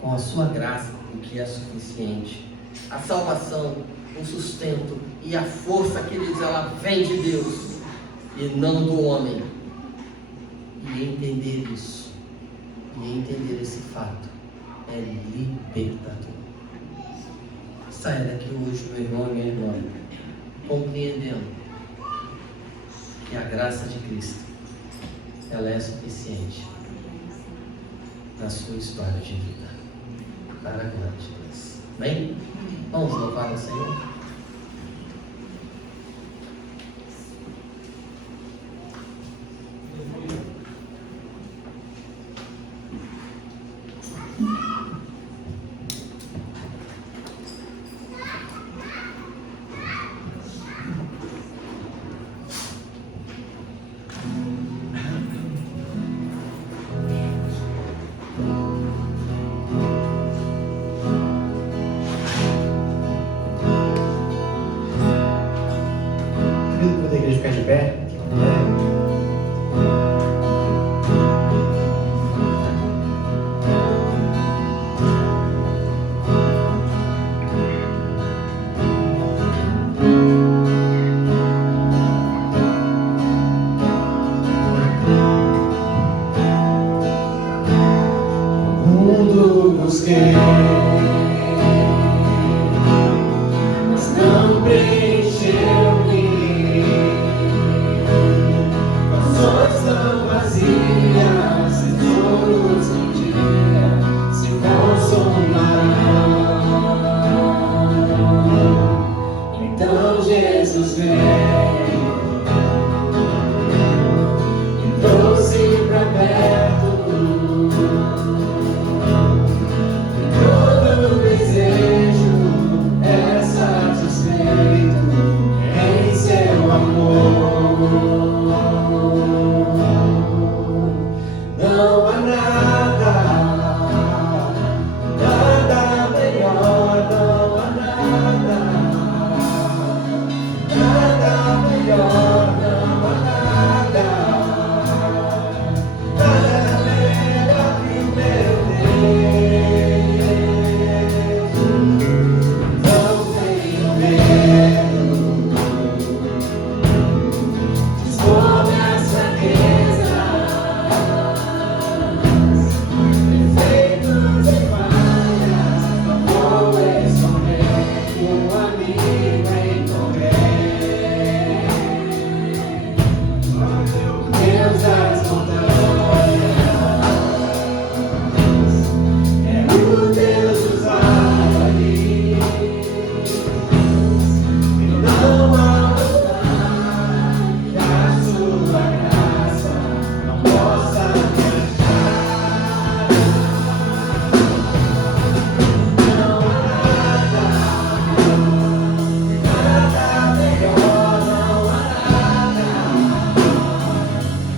com a sua graça, o que é suficiente. A salvação, o sustento e a força, queridos, ela vem de Deus e não do homem. E entender isso, e entender esse fato, é libertador. Saia daqui hoje, meu irmão e minha irmã, compreendendo que a graça de Cristo, ela é suficiente na sua história de vida, para a glória de Deus. Amém? Vamos louvar o Senhor. busquei, mas não preencheu-me. Canções tão vazias, tesouros um dia se consumarão. Então Jesus veio, me trouxe pra perto. Todo desejo é satisfeito em seu amor. Não há nada, nada melhor, não há nada, nada melhor, não há nada, nada melhor que o meu Deus. Não tenho medo, dispõe as fraquezas, defeitos e falhas, não vou esconder, um amigo encontrei. Deus das montanhas é o Deus dos vales, e não há lugar que a sua graça não possa me achar. Não há nada, nada melhor, não há nada,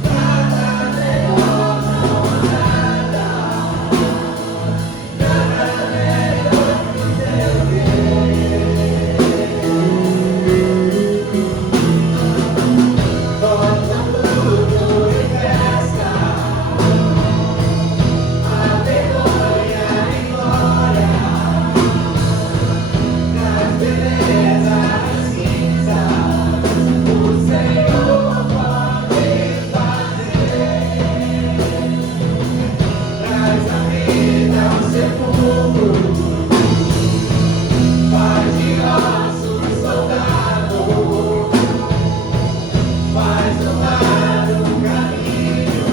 nada melhor, não há nada, nada melhor que o teu Deus. Torna tudo em festa, a vergonha em glória, nas belezas cinzas, o Senhor pode fazer. Traz a vida ao sepulcro, faz de ossos soldado, faz do mar um caminho,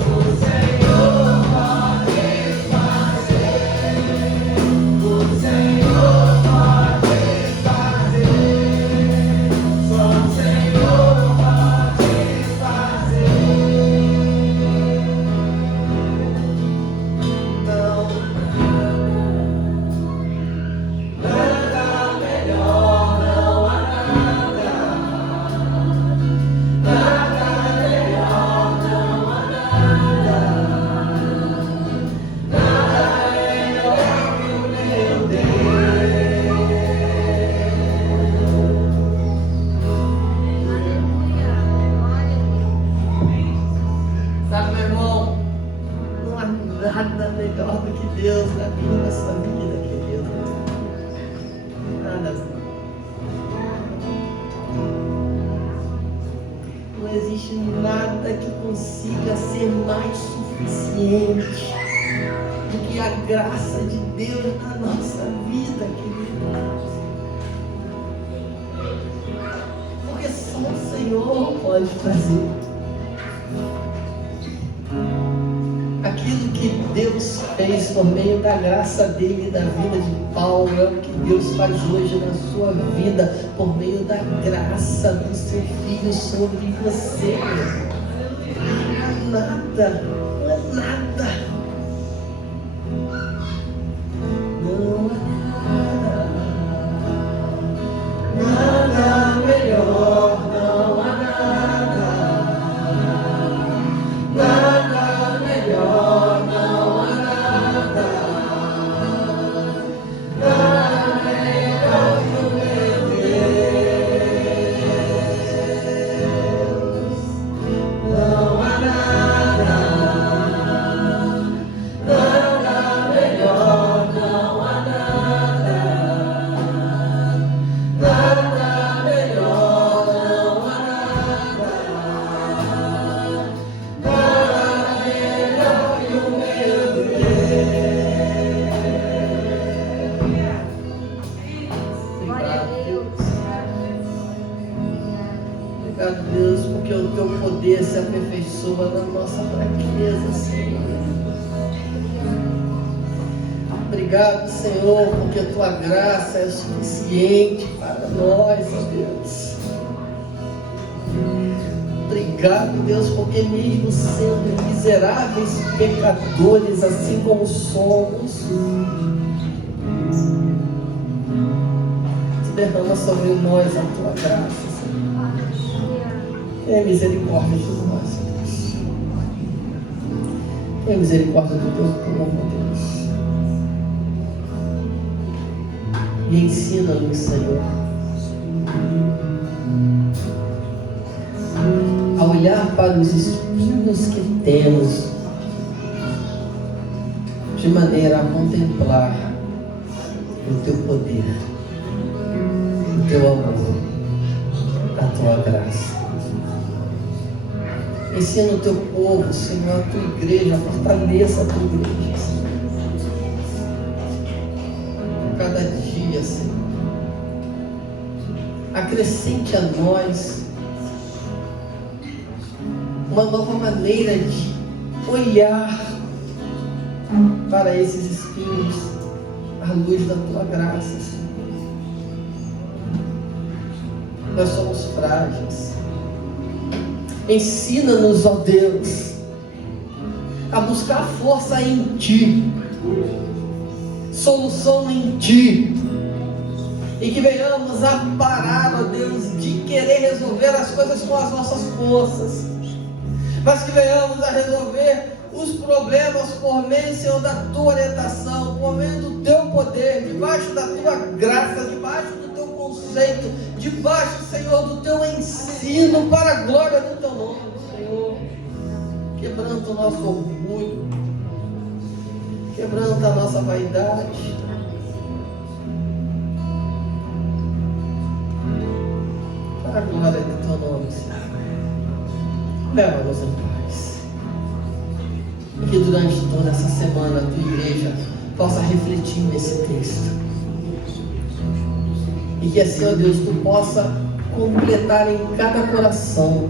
o Senhor pode fazer, o Senhor pode fazer, só o Senhor pode fazer. Não, nada melhor, não há nada, nada melhor, não há nada, nada melhor que o meu Deus. Sabe, meu irmão, não há nada melhor do que Deus na vida da sua vida, querido. Nada. Não existe nada que consiga ser mais suficiente do que a graça de Deus na nossa vida, querido. Porque só o Senhor pode fazer aquilo que Deus fez por meio da graça dele e da vida de Paulo. É o que Deus faz hoje na sua vida por meio da graça do seu Filho sobre você. Não é nada, não é nada, não é nada, nada melhor, não há nada, nada melhor, não há nada, nada melhor que o meu Deus. Não há nada, abençoa na nossa fraqueza, Senhor. Obrigado, Senhor, porque a tua graça é suficiente para nós, ó Deus. Obrigado, Deus, porque mesmo sendo miseráveis pecadores, assim como somos, tu derrama sobre nós a tua graça, Senhor. Tenha misericórdia de nós, Deus. Tenha misericórdia do teu povo, Deus. E ensina-nos, Senhor, a olhar para os espinhos que temos, de maneira a contemplar o teu poder, o teu amor, a tua graça. Ensina o teu povo, Senhor, a tua igreja, fortaleça a tua igreja, Senhor. Cada dia, Senhor, acrescente a nós uma nova maneira de olhar para esses espinhos à luz da tua graça, Senhor. Nós somos frágeis. Ensina-nos, ó Deus, a buscar força em Ti, solução em Ti, e que venhamos a parar, ó Deus, de querer resolver as coisas com as nossas forças, mas que venhamos a resolver os problemas por meio, Senhor, da tua orientação, por meio do teu poder, debaixo da tua graça, debaixo do teu conceito, debaixo, Senhor, do teu ensino, para a glória do teu nome, Senhor. Quebranta o nosso orgulho, quebranta a nossa vaidade, para a glória do teu nome, Senhor. Leva-nos em paz. E que durante toda essa semana a tua igreja possa refletir nesse texto. E que assim, ó Deus, tu possa completar em cada coração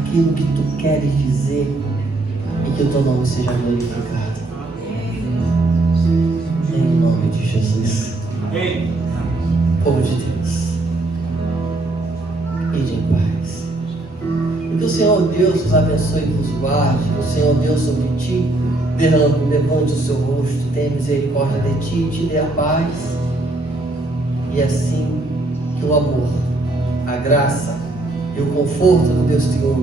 aquilo que tu queres dizer, e que o teu nome seja glorificado. Em nome de Jesus. Povo de Deus, ide em paz. E que o Senhor Deus os abençoe e vos guarde. Que o Senhor Deus sobre ti levante o seu rosto, tenha misericórdia de ti e te dê a paz. E assim que o amor, a graça e o conforto do Deus Senhor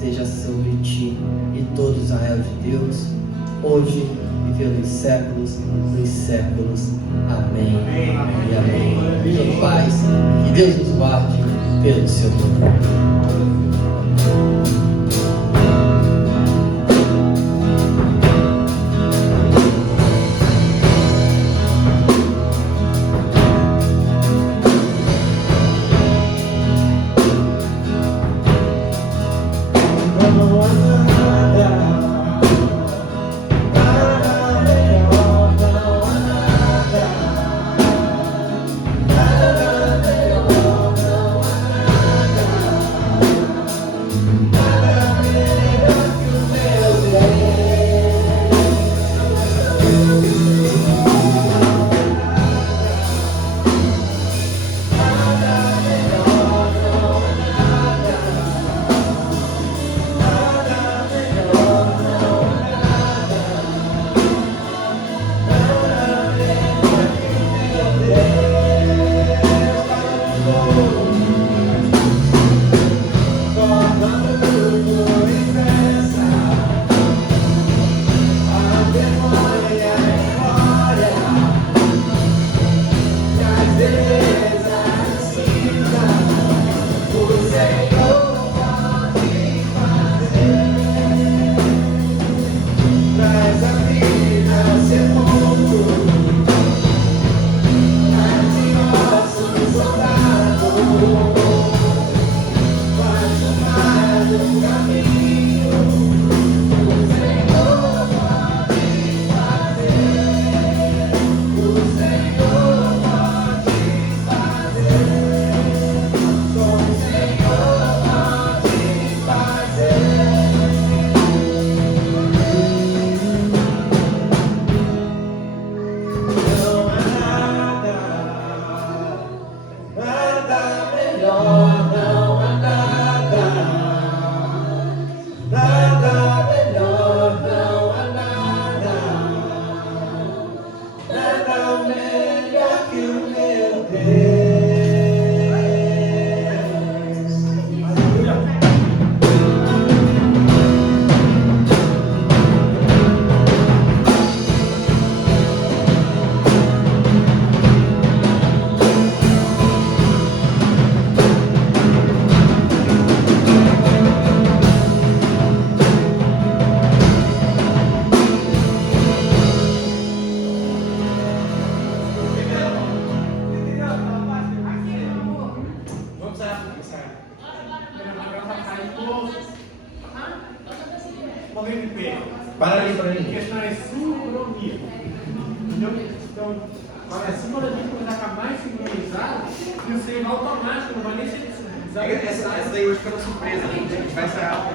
seja sobre ti e todo Israel de Deus, hoje e pelos séculos dos séculos. Amém e amém. Em paz, que Deus nos guarde pelo seu nome. Para ali, para A mim. questão é sincronia. Entendeu? Então, a sincronia quando está mais sincronizado, isso aí vai automático, não vai nem ser precisado. Essa daí hoje foi uma surpresa, né? A gente vai ensaiar.